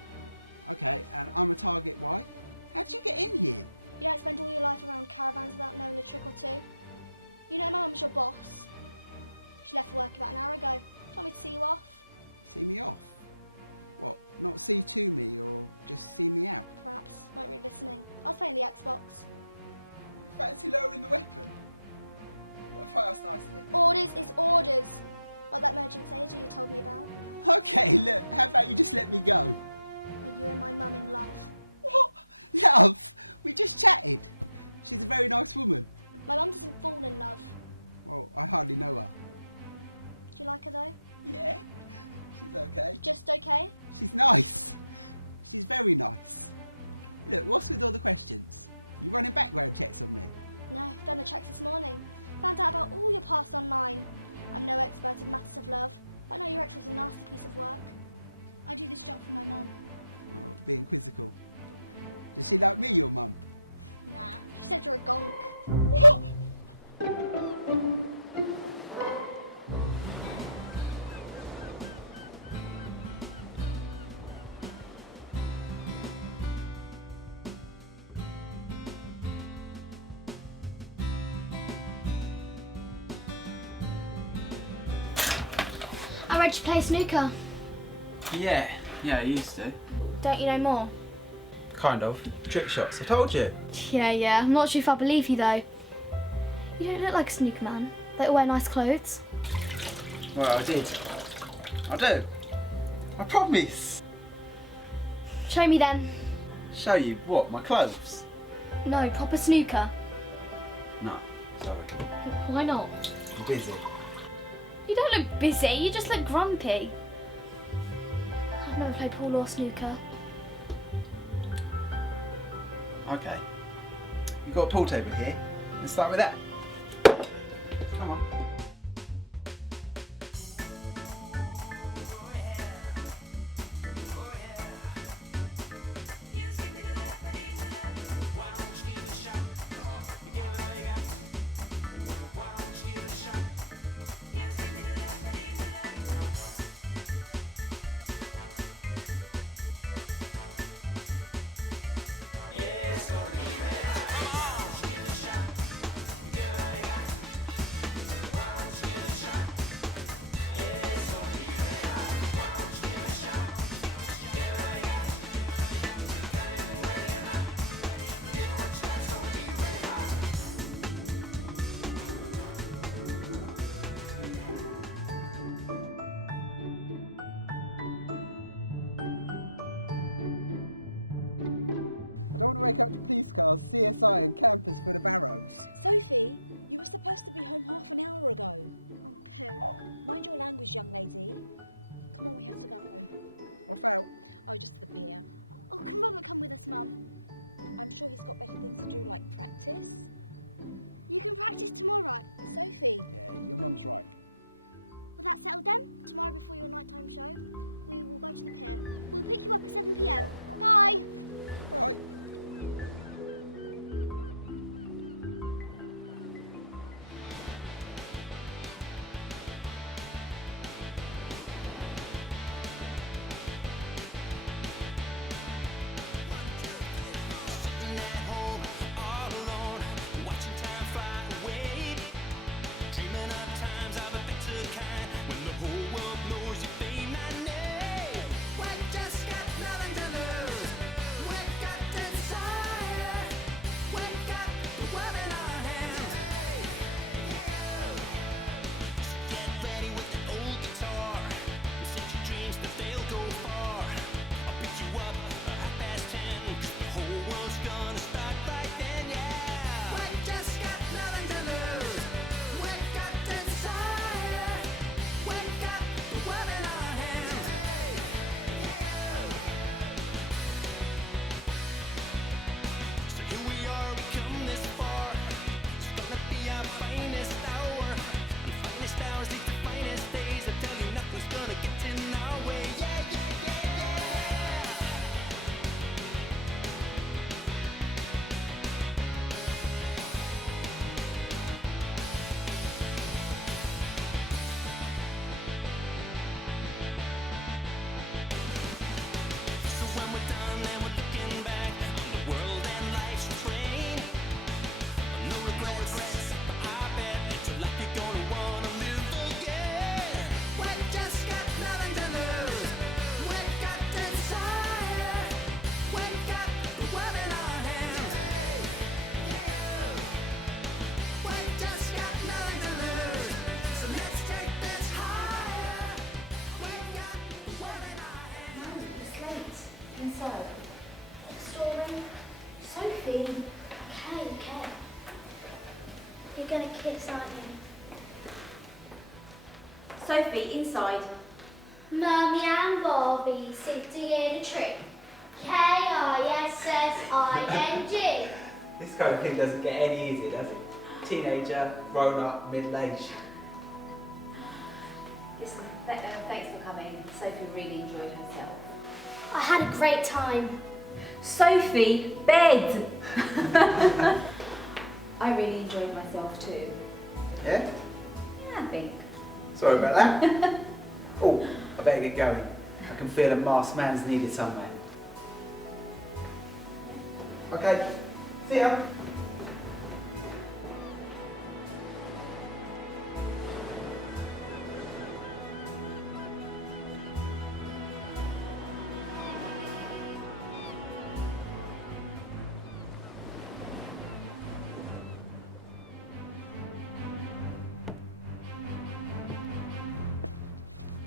Okay, and I'm a target. Why? How'd you get in here? You don't spend all your life around caravans without knowing a trick or two. You know my mum's your boss. She left for work about an hour ago. Do you want me to see you off? See me off? What, not see to me or just see me out? Perhaps. Weren't really listening. I was playing the Xbox. Fancy lowering the weapon? What if I ask nicely? Orders is orders. Like that merchant's agent you told me about. Okay, look, how about you just let me go? Are you and my mum in love? What? Love? We just chatted. She's a very nice woman. My mum doesn't fall in love. Well, I hardly know her. Do you like her though? Yeah, she's okay. Just okay? She's nice. She's very nice. Look, what's with all the questions? You running background checks on me? No, done the checks this morning. Found out about all your past online. I'm no expert in matters of love, but I know your ex was a nasty piece of work. I do this job for my mum. Oh, being quizzical. Does she like me, your mum? Nah, she said you're a gonk. What? I read you play snooker. Yeah, I used to. Don't you know more? Kind of. Trick shots, I told you. Yeah. I'm not sure if I believe you though. You don't look like a snooker man. They all wear nice clothes. Well, I did. I do. I promise. Show me then. Show you what? My clothes? No, proper snooker. No, sorry. Why not? I'm busy. You don't look busy, you just look grumpy. I've never played pool or snooker. Okay. You've got a pool table here. Let's start with that. Come on. I don't want to wake up to police cars, CSI and campers full of arrows. Sophie, you were supposed to be home half an hour ago. Oh, poo. Mind your language, young lady. Come on, we have to go home. Off out. Oh, just to the pier. Oh, can Robert come with us, Mum? I'm sure he's got better things to do, like practice. You can practice tomorrow. Sophie. Yeah, your mum's right. Well, that's settled then. Tomorrow before your nighttime show, we will go to the pier. We'll pick you up at 7 p.m. Bye. Bye. You're gonna kiss, aren't you? Sophie, inside. Mummy and Bobby sitting in a tree. K-I-S-S-I-N-G. This kind of thing doesn't get any easier, does it? Teenager, grown up, middle-aged. Listen, thanks for coming. Sophie really enjoyed herself. I had a great time. Sophie, bed! I really enjoyed myself too. Yeah? Yeah, I think. Sorry about that. Oh, I better get going. I can feel a masked man's needed somewhere. Okay, see ya.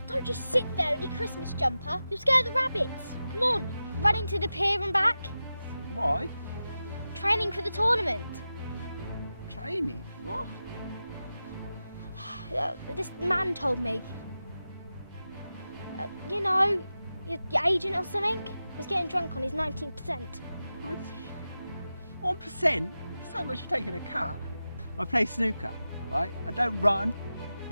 Don't just sit there in your Christmas jumper. You'll scare the rabbits. Come on, running to the pier and back. Why? Training for the tournament. Training? What? This man told me. You know, your agent or something was getting drunk on his 19%. 1%? So much for taking a cut. I play snooker, right? I don't run,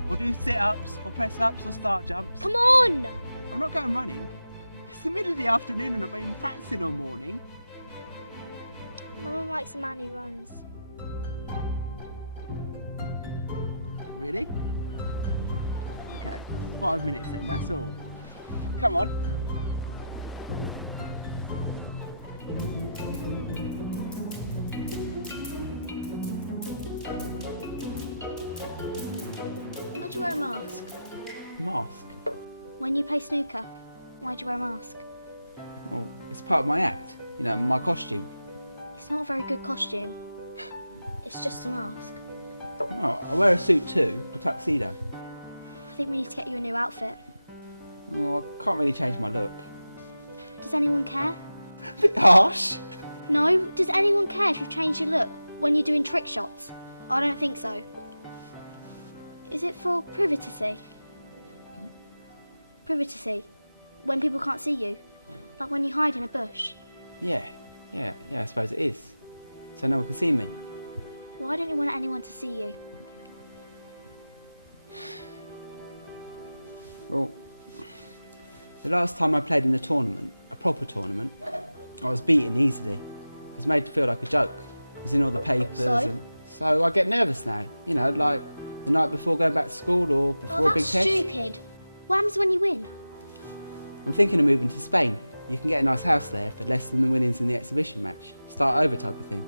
or do sit-ups, or press-ups, or start jumps. Come on! I'm not going running. It's the middle of the afternoon and I've been practicing all morning. My mum likes a man who runs. Really? Okay, 5 minutes then, that's all. Come on. Why'd you wear a mask? Mask? When you play snooker, why'd you wear a mask? Oh, it's part of my act. You know, my costume. It's not a very good costume. It's just a mask. Oh, I wear a suit too, a tuxedo. I think we need to get you a new outfit. Oh, I can't really change my look. Does anyone care? Bit harsh. No? Does anyone care if you've changed your look when you're doing trick shots? I don't think so. Is it for privacy? Privacy. When people can't see you. Like when you hide in a bush. Yeah, I suppose it is. So no one can see me. Why don't you want anyone to see you? Well, the last time I played in a tournament, a proper tournament, I was beaten easily. I was made to feel like a joke. It was in all the papers. So I get nervous now. You know, like the night before going back to school or before a big that's test. stupid. What happens when you win? I'm thinking of moving to Spain. You can get a nice house there for less than the winnings in the exhibition match. Start over type of thing.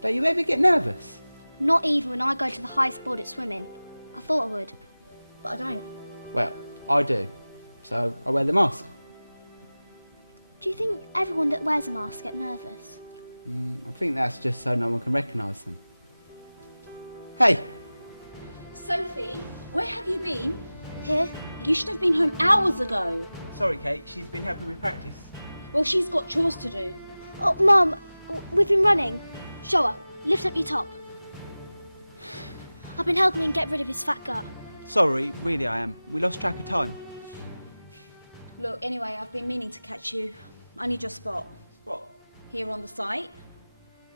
Don't you ever get nervous? Not even when I go to the highest board at swimming. I thought I would, but I don't. Well, I do. So I wear the mask. Do you think everyone that wears a mask get nervous? I think that's just so no one can recognise them. Hey! Sophie, where have you been? Here. You should have been home hours ago. Sorry, Kate. She's been helping me practice. Well, she's got chores to do. Oh, Mum, we've been running. Show her. Lift up your top. I've been helping him get rid of his fat gut. Sorry, really I am. We lost track of time. Look, anyway, I've been meaning to catch you. I need your spot. What? Here on the site.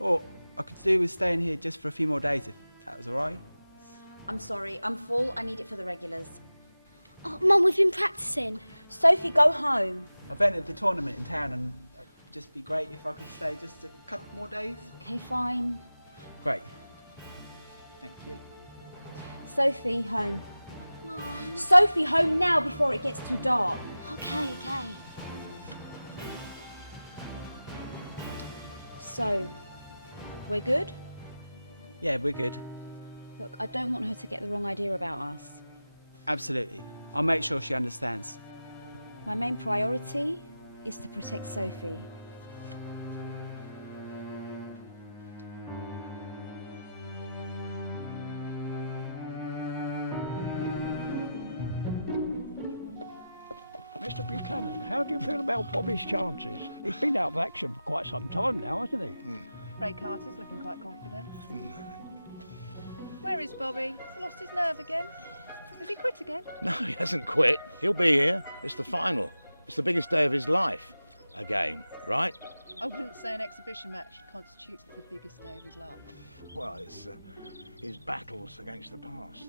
Or I could do with staying here just for a few more days if that was alright. I'm sorry, I'm full. I need it for the regulars. Oh, Mum, we've been practicing. Sophie, go home. I've entered the tournament in town and it'd just be great if I could stay just a couple more days. Okay, fine. Great. Thank you. Sophie, home. Mom. Sophie, home now before it gets too dark. Okay. So, we're good? Yeah, we're good. Look, I don't want her to get the wrong idea about us. Absolutely. I'll make sure she understands. My main priority is to protect Sophie. Mr. Buchanan, how do you feel about Bobby's chances? He's been out of action for quite some time now, hasn't he? Ray Carter's looking quite confident. Where is Bobby? Has he lost his nerve again? Has he quit again? No, he hasn't quit. He'll be here. It's the final. It's the biggest day of his life. Again, right? I wouldn't say an exhibition match constitutes the biggest day of his life. Well, it's his battles against the past.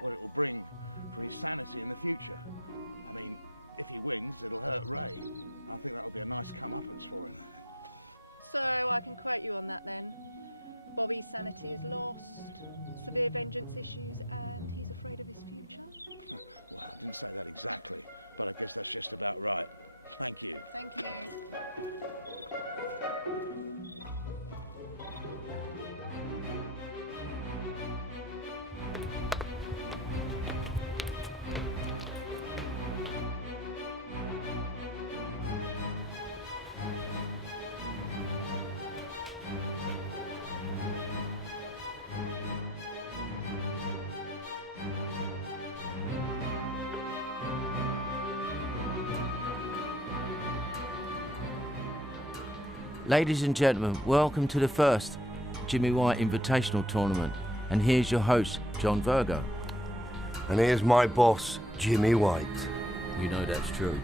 What it will bring for his sanity in the future. I mean, if he wins, it'll hurt Ray. I think that'll be a nice comeuppance for him. So I can quote you on that then. Bobby's sanity is lost, severe vengeance issues, and he's afraid of his future. Well, I didn't say that exactly, but I guess that's just about right. Thank you. Thank you. Ladies and gentlemen, welcome to the first Jimmy White Invitational Tournament. And here's your host, John Virgo. And here's my boss, Jimmy White. You know that's true.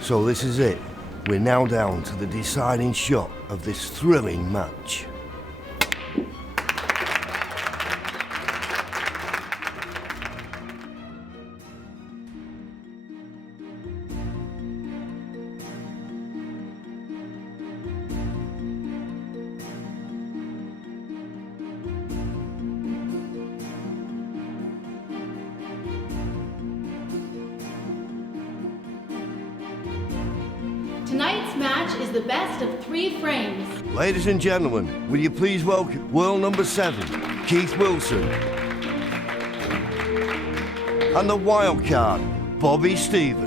So this is it. We're now down to the deciding shot of this thrilling match. is the best of 3 frames. Ladies and gentlemen, will you please welcome world number 7, Keith Wilson. And the wild card, Bobby Stevens.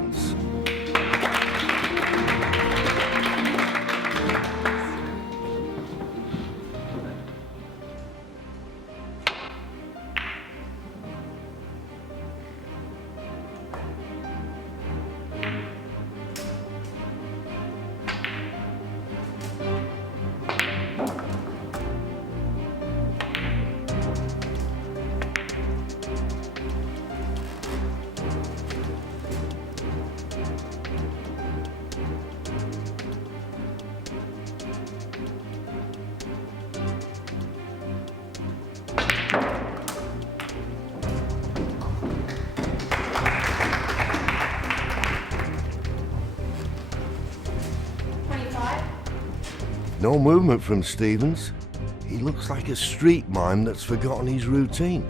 No movement from Stevens. He looks like a street mime that's forgotten his routine.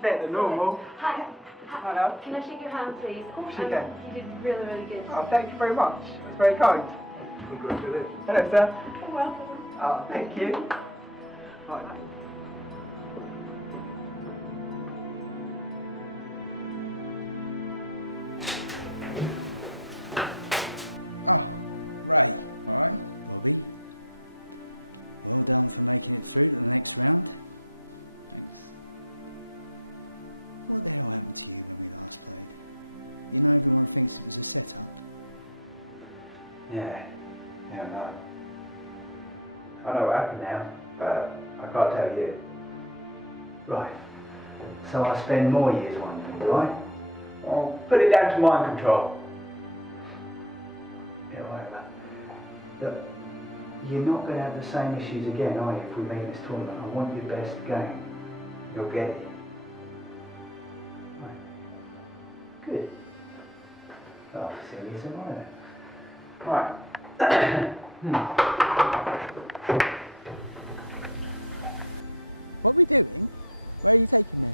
Better than normal. Hi. Hello. Can I shake your hand, please? Of course you can. You did really, really good. Oh, thank you very much. It's very kind. Congratulations. Hello, sir. You're welcome. Oh, thank you. Right. Ah, Ray. All right. Bobby. Well done for making it through to the next round. Thanks. What the hell happened to you when we last played? You know everyone thinks it was a setup. Yeah, I know. I know what happened now, but I can't tell you. Right. So I spend more years wondering, do I? I'll put it down to mind control. Yeah, whatever. Look, you're not going to have the same issues again, are you, if we make this tournament? I want your best game. You'll get it. Right. Good. Oh, silly as a minor. Right. What are we doing? Where are you taking me?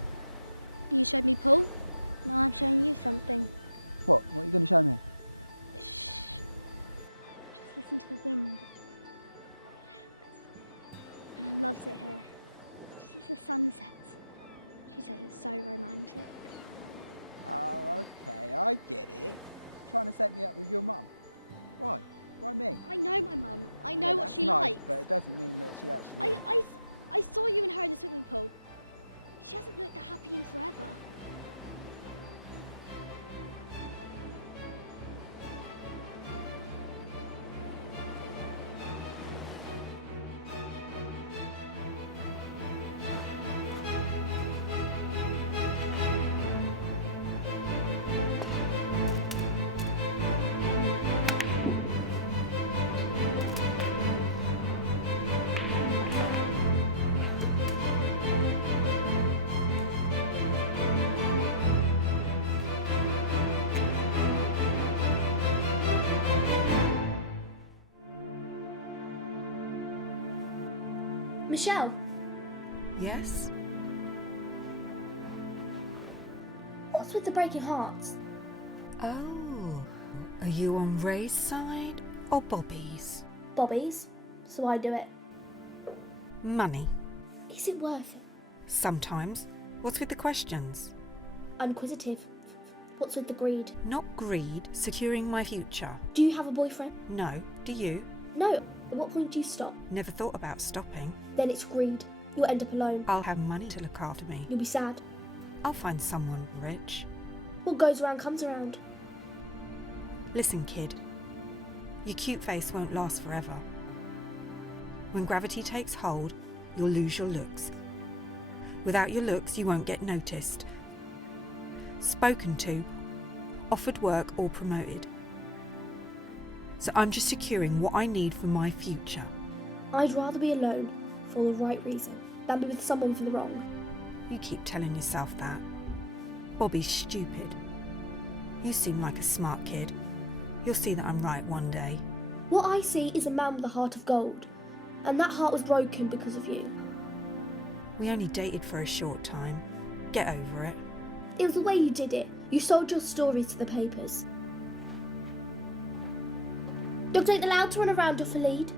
You showed me pool. Now I'm showing you something. What? What are you going to show me? Shh. Just listen to the wind. Mum loves it here. Just as the sun sets. She says it's so romantic. Oh, okay, I get it. Trying to set me up with your mum. Why? Why me? I know my mum. I know Yeah, what that's she nice, likes. but it doesn't mean that she actually... I saw you and her in the swimming pool. She hasn't looked that happy in forever. Michelle. Yes? What's with the breaking hearts? Oh, are you on Ray's side or Bobby's? Bobby's, so I do it. Money. Is it worth it? Sometimes. What's with the questions? I'm inquisitive. What's with the greed? Not greed, securing my future. Do you have a boyfriend? No, do you? No. At what point do you stop? Never thought about stopping. Then it's greed. You'll end up alone. I'll have money to look after me. You'll be sad. I'll find someone rich. What goes around comes around. Listen, kid. Your cute face won't last forever. When gravity takes hold, you'll lose your looks. Without your looks, you won't get noticed, spoken to, offered work or promoted. So I'm just securing what I need for my future. I'd rather be alone for the right reason than be with someone for the wrong. You keep telling yourself that. Bobby's stupid. You seem like a smart kid. You'll see that I'm right one day. What I see is a man with a heart of gold, and that heart was broken because of you. We only dated for a short time. Get over it. It was the way you did it. You sold your stories to the papers. Dr. ain't allowed to run around off a lead.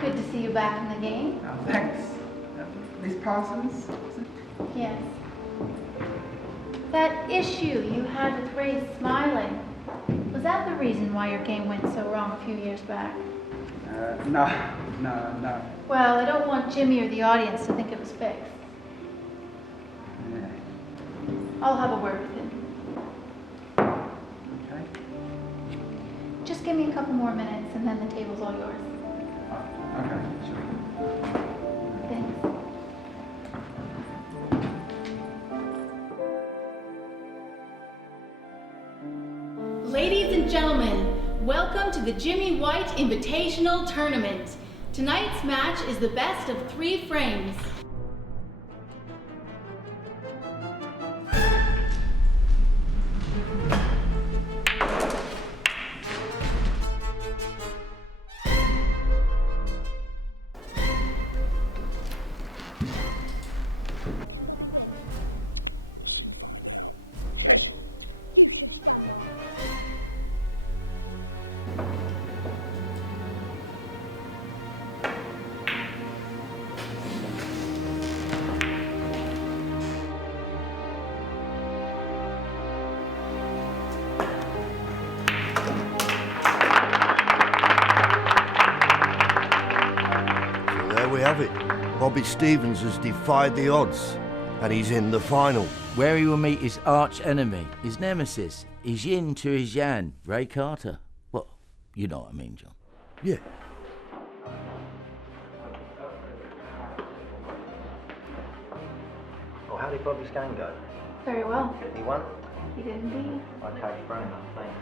Good to see you back in the game. Oh, thanks. Miss Parsons? Yes. That issue you had with Ray Smiling, was that the reason why your game went so wrong a few years back? No. Well, I don't want Jimmy or the audience to think it was fixed. I'll have a word with him. Okay. Just give me a couple more minutes and then the table's all yours. Okay, sure. Thanks. Ladies and gentlemen, welcome to the Jimmy White Invitational Tournament. Tonight's match is the best of 3 frames. Can Bobby win? We'll soon find out. Shush! You shush, Grandma. There we have it. Bobby Stevens has defied the odds, and he's in the final. Where he will meet his arch enemy, his nemesis, his yin to his yang, Ray Carter. Well, you know what I mean, John. Yeah. Oh, how did Bobby's game go? Very well. He won? He did indeed. Okay, fair enough, thanks.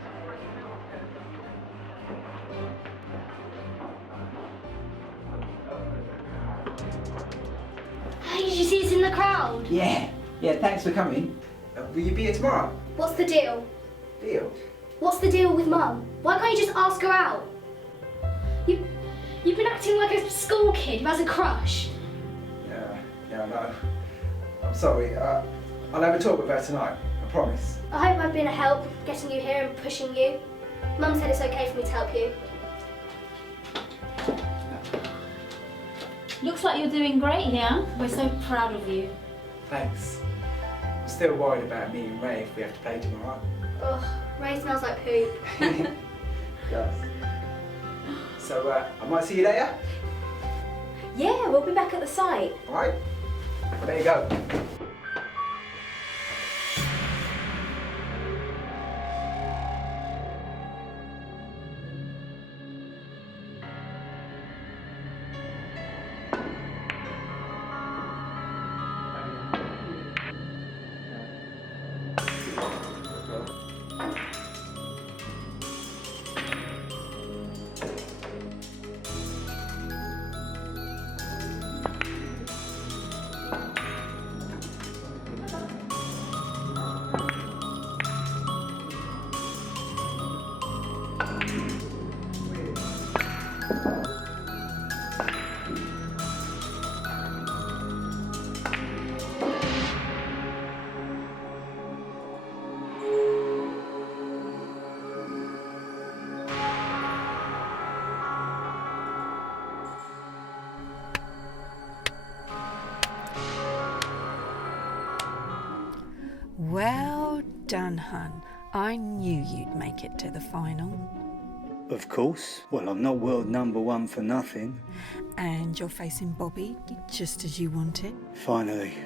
Hey, did you see us in the crowd? Yeah, thanks for coming. Will you be here tomorrow? What's the deal? Deal? What's the deal with Mum? Why can't you just ask her out? You've been acting like a school kid who has a crush. Yeah, I know. I'm sorry. I'll have a talk with her tonight, I promise. I hope I've been a help getting you here and pushing you. Mum said it's okay for me to help you. Looks like you're doing great here. We're so proud of you. Thanks. I'm still worried about me and Ray if we have to play tomorrow. Ugh, Ray smells like poop. Yes. So, I might see you later? Yeah, we'll be back at the site. Alright? There you go. Well done, hun. I knew you'd make it to the final. Of course. Well, I'm not world number one for nothing. And you're facing Bobby, just as you wanted. Finally.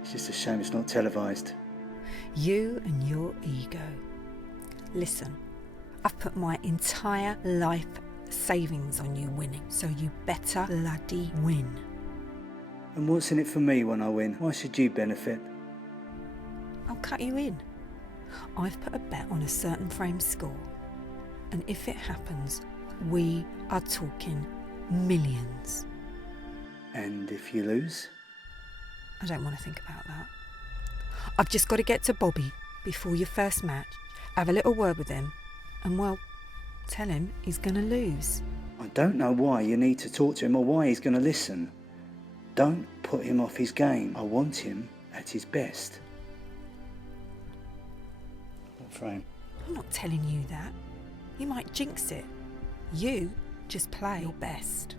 It's just a shame it's not televised. You and your ego. Listen, I've put my entire life savings on you winning, so you better bloody win. And what's in it for me when I win? Why should you benefit? I'll cut you in. I've put a bet on a certain frame score, and if it happens, we are talking millions. And if you lose? I don't want to think about that. I've just got to get to Bobby before your first match, have a little word with him, and well, tell him he's going to lose. I don't know why you need to talk to him or why he's going to listen. Don't put him off his game. I want him at his best. What frame? I'm not telling you that. You might jinx it. You just play your best.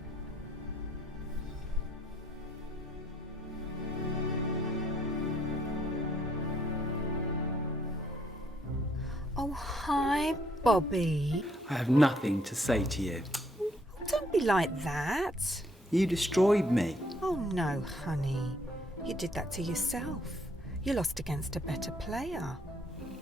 Oh, hi, Bobby. I have nothing to say to you. Don't be like that. You destroyed me. Oh, no, honey. You did that to yourself. You lost against a better player.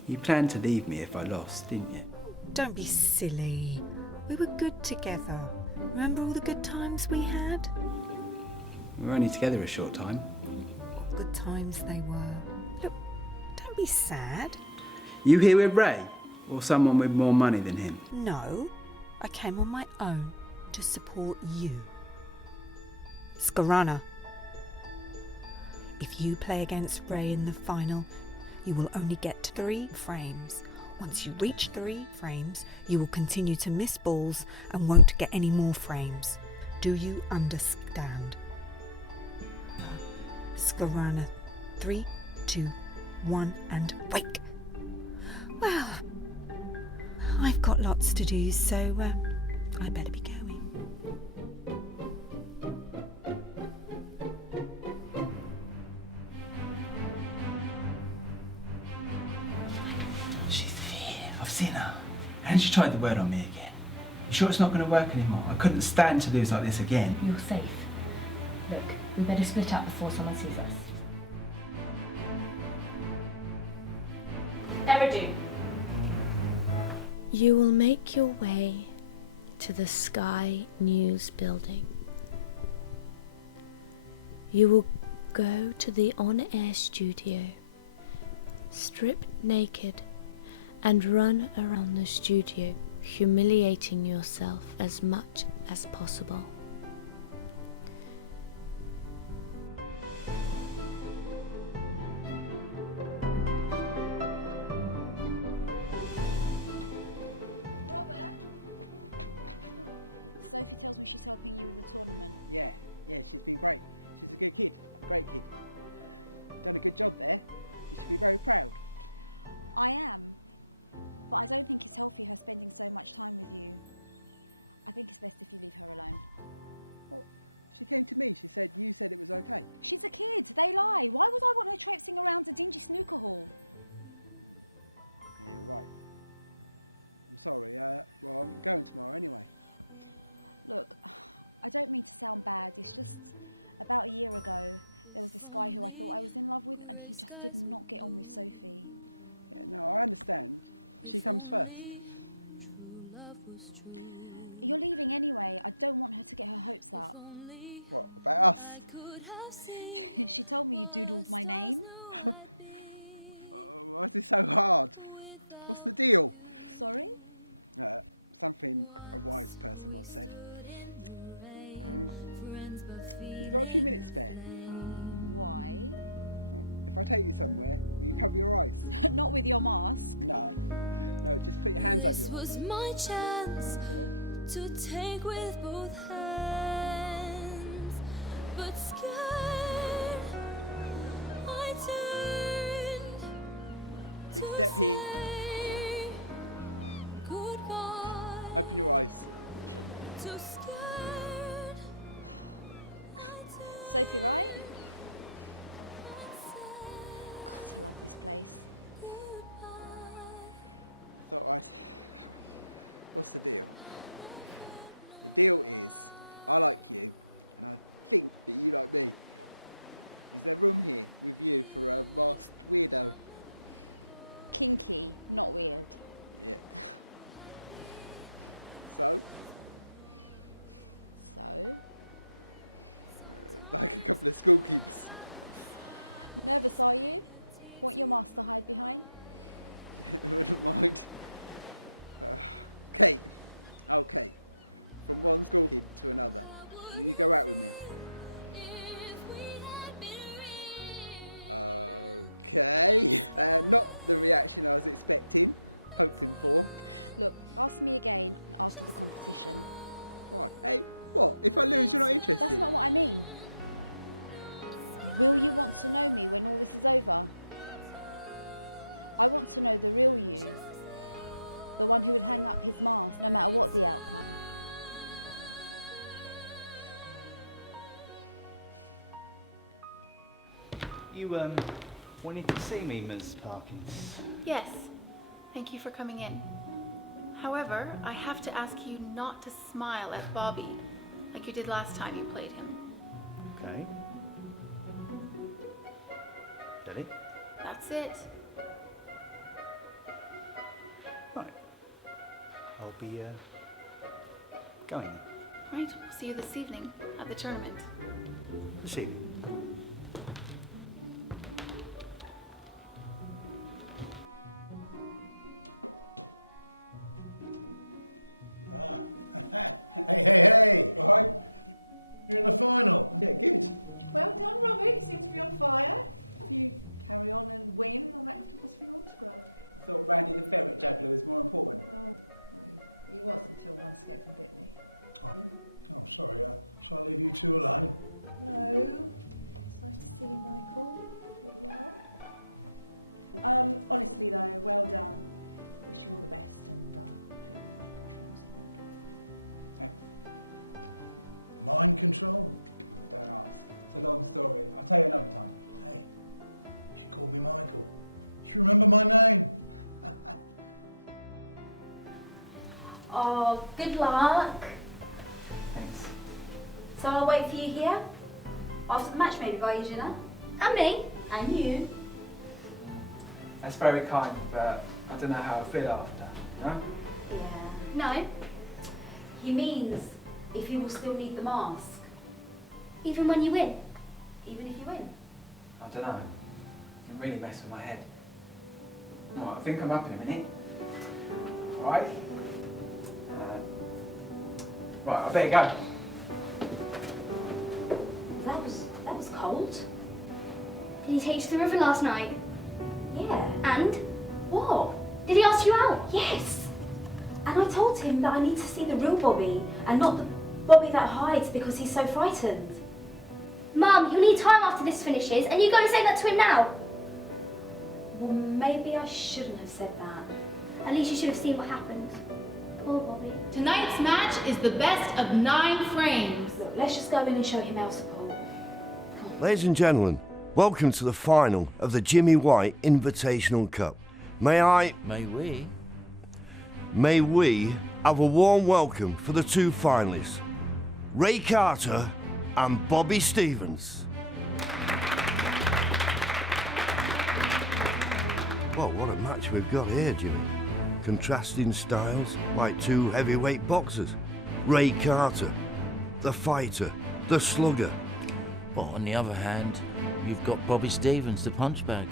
You planned to leave me if I lost, didn't you? Don't be silly. We were good together. Remember all the good times we had? We were only together a short time. What good times they were. Look, don't be sad. You here with Ray? Or someone with more money than him? No, I came on my own to support you. Skarana. If you play against Ray in the final, you will only get 3 frames. Once you reach 3 frames, you will continue to miss balls and won't get any more frames. Do you understand? Skarana, 3, 2, 1, and wake. Well, I've got lots to do, so I better be going. She's here. I've seen her. And she tried the word on me again. You sure it's not going to work anymore? I couldn't stand to lose like this again. You're safe. Look, we better split up before someone sees us. Eridu. You will make your way to the Sky News building. You will go to the on-air studio, strip naked, and run around the studio, humiliating yourself as much as possible. Sophie tells me she's helping you with the tournament. Yeah, she's been great. She's a good kid, great kid. Done a good job there. You should be very proud. I am, but I don't think it's healthy her spending so much time with you. I think it's best if you leave her alone. Well, she came to me, she said you said it was okay. She's a kid, they lie. Why would I want her traipsing around a dingy snooker hall? Yeah, you're right. I'm sorry, well, I'm going tomorrow anyway. Look, I don't mean to sound bad, it's just about a year ago there was this guy who I thought I was in love with and he just did not get on with Sophie. Yeah, no, I understand. She comes first. You're leaving anyway, I don't want her to get her hopes up. What, about us? She told me you doodled my name. Why is this so hard? What's the deal? Sorry? Something a wise person once said. You've got a few minutes spare. Why? If I take you somewhere, will you cover your eyes? Not with your mask. No, just put your hands over your eyes. This was my chance to take with both hands, but scared, I turned. Big step here. Open your eyes. Sophie, right? God, to love this place. I thought I'd... What's the deal? The deal is, I like you, and I think that you like me. Is there room here with you for a masked weirdo? Kinky, not weird. Yeah. So? So? Like a couple of school kids. Nervous, are you? Want your mask to hide behind? I wouldn't mind. Kate. Oh, Kate. From one school kid to another. Will you go out with me? Okay. Not the reaction I was expecting, hoping for. Look, ask me again after the competition. Right. Hey, what? If I lose, you're not interested? That's not what I mean. Will you want to know me when all this is over? I want to know the real you. The one who would hang up his mask no matter what the outcome. You, wanted to see me, Ms. Parkins? Yes. Thank you for coming in. However, I have to ask you not to smile at Bobby like you did last time you played him. Okay. Is that it? That's it. Right. I'll be, going then. Right, we'll see you this evening at the tournament. This evening. Hey! All right. You're in the final. Yeah, good. Well done, Robbie. You seem to be on fire. If you carry on and win, I might have to ask for your autograph. I thought Randy the ferret juggler was more important. Oh, he was until one skipped and bit me. Oh, sorry. Shall I leave you two alone? No. It's nice to see you, Michael. You're well. Honestly though, well done. Wish you all the best and hope your mind control's in order. Mind control? Don't ask. It's a long story. I'll tell you another time. Hey, she called me Michael. She remember my name. Oh, good luck. Thanks. So I'll wait for you here? After the match, maybe buy you dinner? And me? And you? That's very kind, but I don't know how I feel after, you know? Yeah. No. He means if you will still need the mask. Even when you win? Even if you win. I don't know. You really mess with my head. No, I think I'm up in a minute. Right? Right, I better go. That was cold. Did he take you to the river last night? Yeah. And? What? Did he ask you out? Yes. And I told him that I need to see the real Bobby and not the Bobby that hides because he's so frightened. Mum, you'll need time after this finishes, and you're going to say that to him now? Well, maybe I shouldn't have said that. At least you should have seen what happened. Poor Bobby. Tonight's match is the best of 9 frames. Look, let's just go in and show him our support. Ladies and gentlemen, welcome to the final of the Jimmy White Invitational Cup. May we have a warm welcome for the two finalists, Ray Carter and Bobby Stevens. Well, what a match we've got here, Jimmy. Contrasting styles like two heavyweight boxers. Ray Carter, the fighter, the slugger. But on the other hand, you've got Bobby Stevens, the punchbag.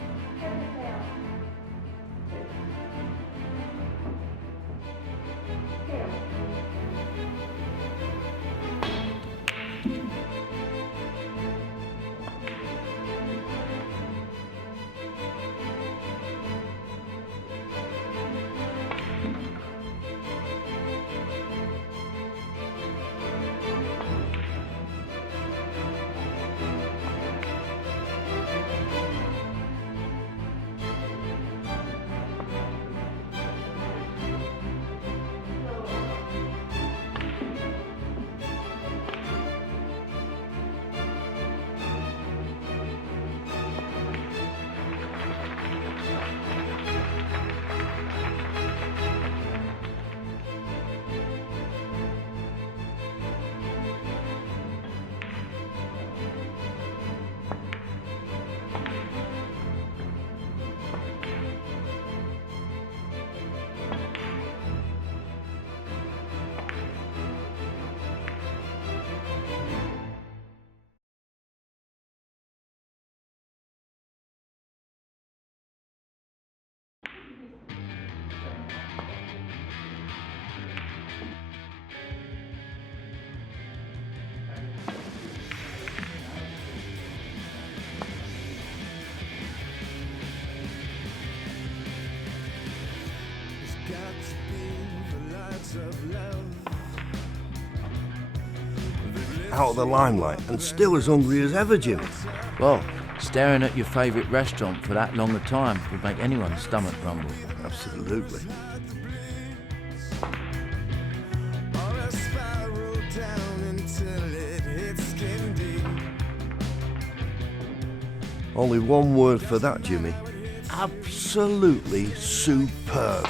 Out of the limelight and still as hungry as ever, Jimmy. Well, staring at your favourite restaurant for that long a time would make anyone's stomach rumble. Absolutely. Only one word for that, Jimmy. Absolutely superb.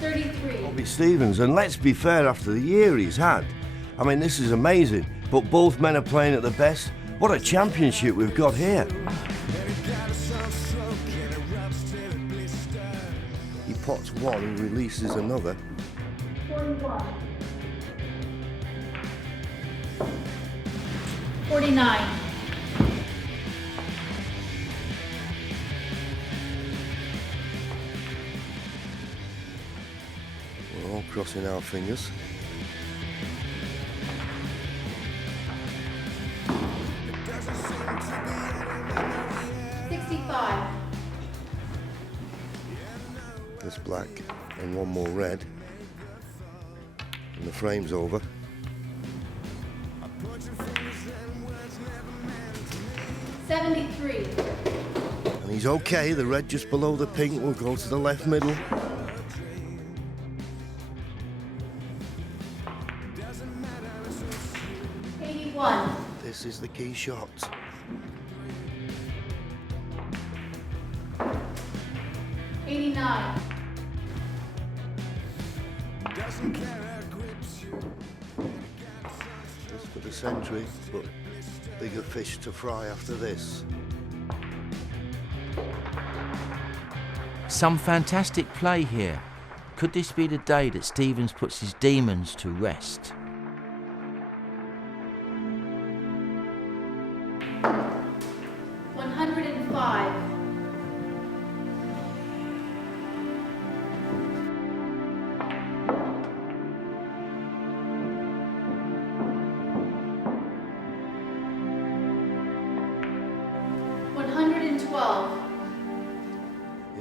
33. Bobby Stevens, and let's be fair, after the year he's had, I mean, this is amazing, but both men are playing at the best. What a championship we've got here. He pots one and releases another. 41. 49. We're all crossing our fingers. This black and one more red. And the frame's over. 73. And he's okay. The red just below the pink will go to the left middle. This is the key shot. $89. That's for the century, but bigger fish to fry after this. Some fantastic play here. Could this be the day that Stevens puts his demons to rest?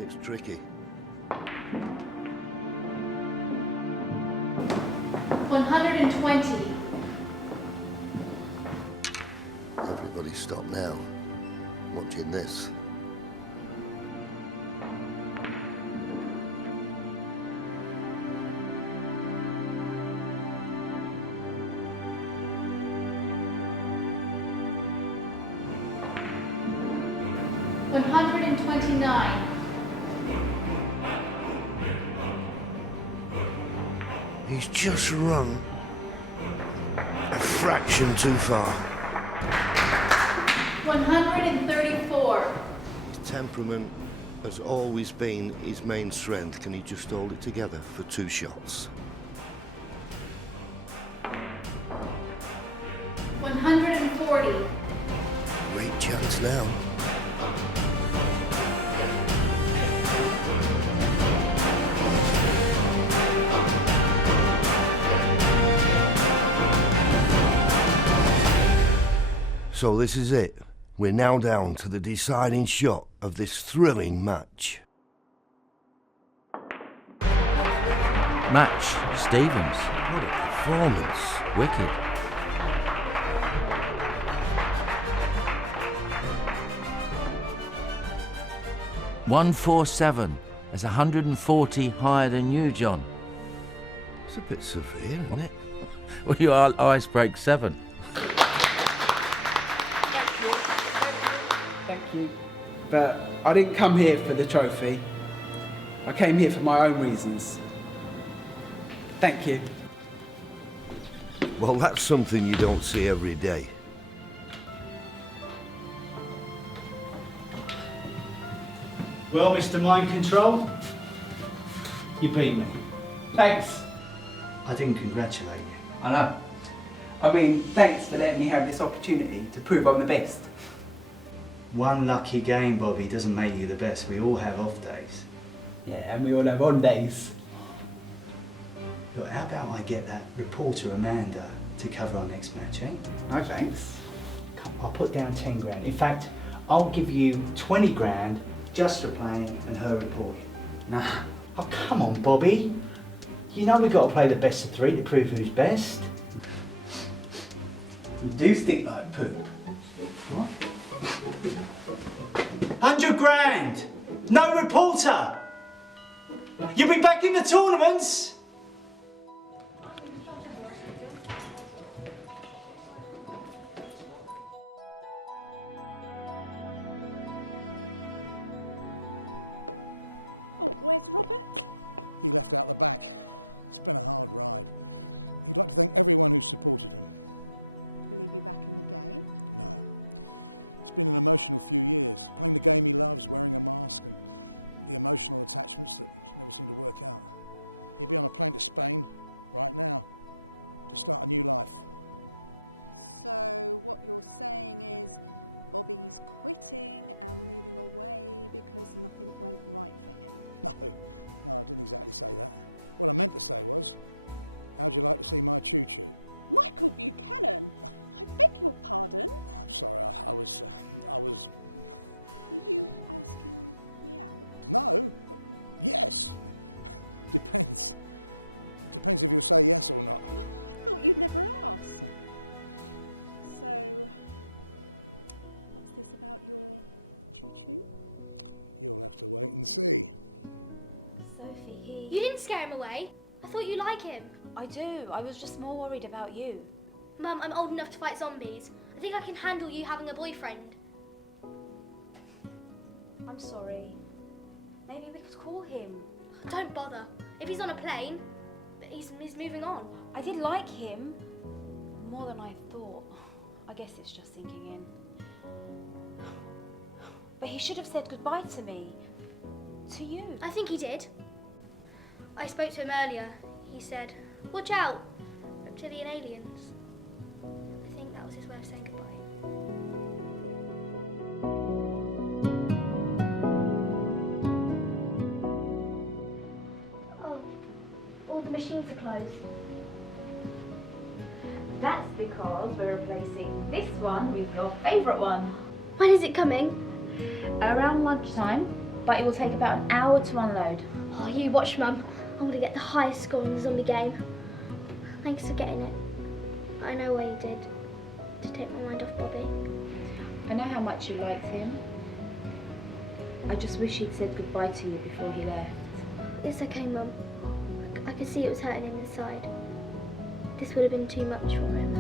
It's tricky. 120. Everybody stop now. Watching this. $129. He's just run a fraction too far. 134. His temperament has always been his main strength. Can he just hold it together for 2 shots? 140. Great chance now. So this is it. We're now down to the deciding shot of this thrilling match. Match Stevens. What a performance. Wicked. $147. That's 140 higher than you, John. It's a bit severe, isn't it? Well, your ice break 7. Thank you. But I didn't come here for the trophy. I came here for my own reasons. Thank you. Well, that's something you don't see every day. Well, Mr. Mind Control, you beat me. Thanks. I didn't congratulate you. I know. I mean, thanks for letting me have this opportunity to prove I'm the best. One lucky game, Bobby, doesn't make you the best. We all have off days. Yeah, and we all have on days. Look, how about I get that reporter Amanda to cover our next match, eh? No thanks. Come, I'll put down 10 grand. In fact, I'll give you 20 grand just for playing and her reporting. Nah. Oh, come on, Bobby. You know we've got to play the best of 3 to prove who's best. You do stink like poop. What? 100 grand! No reporter! You'll be back in the tournaments! Oh, where's Robert? He left out the back. It's been a hard ride. He'd like to thank everyone who supported him. Will he be back in the game? No. It's been an emotional few years, playing the game he loves, wearing a mask, and the emotional attachments that never seem to work out. He'll be on a plane to Spain right now to start a new life. So what you're saying is Bobby's quitting and moving away because nothing went right for him? No, I didn't exactly say that. What I meant to say was, how'd you like to see my choo-choo? Michael Buchanan! I beg your pardon? I'm sorry, I was... Were you asking me out? No. Yes. Depends. Depends if you'll say yes or not. Well, I thought you'd never ask. So, what's this about your choo-choo? You'll have to wait and see. Sophie, You didn't scare him away. I thought you like him. I do. I was just more worried about you. Mum, I'm old enough to fight zombies. I think I can handle you having a boyfriend. I'm sorry. Maybe we could call him. Don't bother. If he's on a plane, he's moving on. I did like him. More than I thought. I guess it's just sinking in. But he should have said goodbye to me. To you. I think he did. I spoke to him earlier. He said, watch out, reptilian aliens. I think that was his way of saying goodbye. Oh, all the machines are closed. That's because we're replacing this one with your favourite one. When is it coming? Around lunchtime, but it will take about an hour to unload. Oh, you watch, Mum. I'm going to get the highest score in the zombie game. Thanks for getting it. I know why you did. To take my mind off Bobby. I know how much you liked him. I just wish he'd said goodbye to you before he left. It's okay, Mum. I could see it was hurting him inside. This would have been too much for him.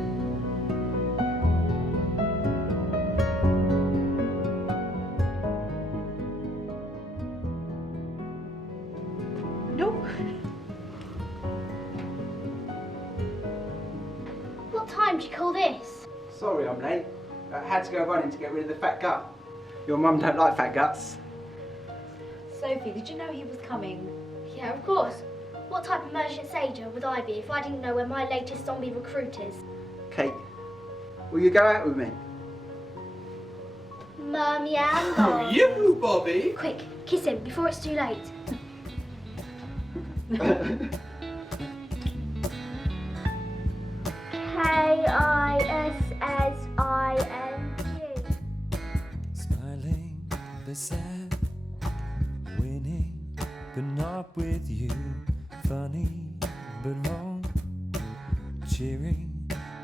What time did you call this? Sorry I'm late. I had to go running to get rid of the fat gut. Your mum don't like fat guts. Sophie, did you know he was coming? Yeah, of course. What type of merchant sager would I be if I didn't know where my latest zombie recruit is? Kate, will you go out with me? Mummy and Bob. Oh, you, Bobby! Quick, kiss him before it's too late. K-I-S-S-I-N-G. Smiling but sad, winning but not with you, funny but wrong, cheering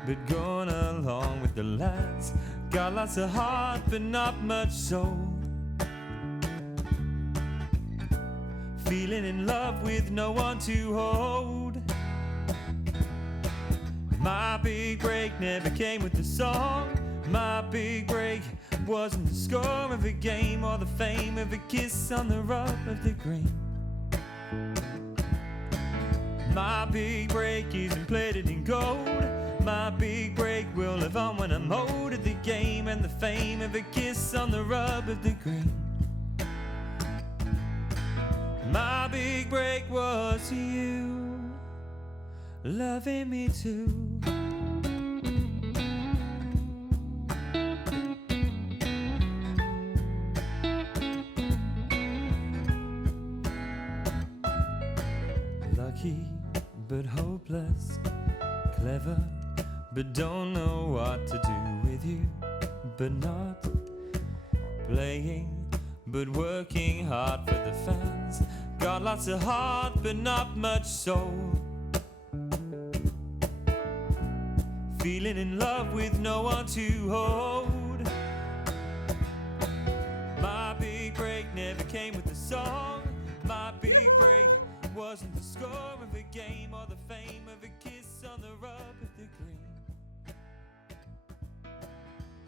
but going along with the lads, got lots of heart but not much soul, feeling in love with no one to hold. My big break never came with the song. My big break wasn't the score of a game or the fame of a kiss on the rub of the green. My big break isn't plated in gold. My big break will live on when I'm old at the game and the fame of a kiss on the rub of the green. My big break was you, loving me too. Lucky but hopeless, clever but don't know what to do with you, but not playing but working hard for the fans, Got lots of heart, but not much soul. Feeling in love with no one to hold. My big break never came with a song. My big break wasn't the score of a game or the fame of a kiss on the rub.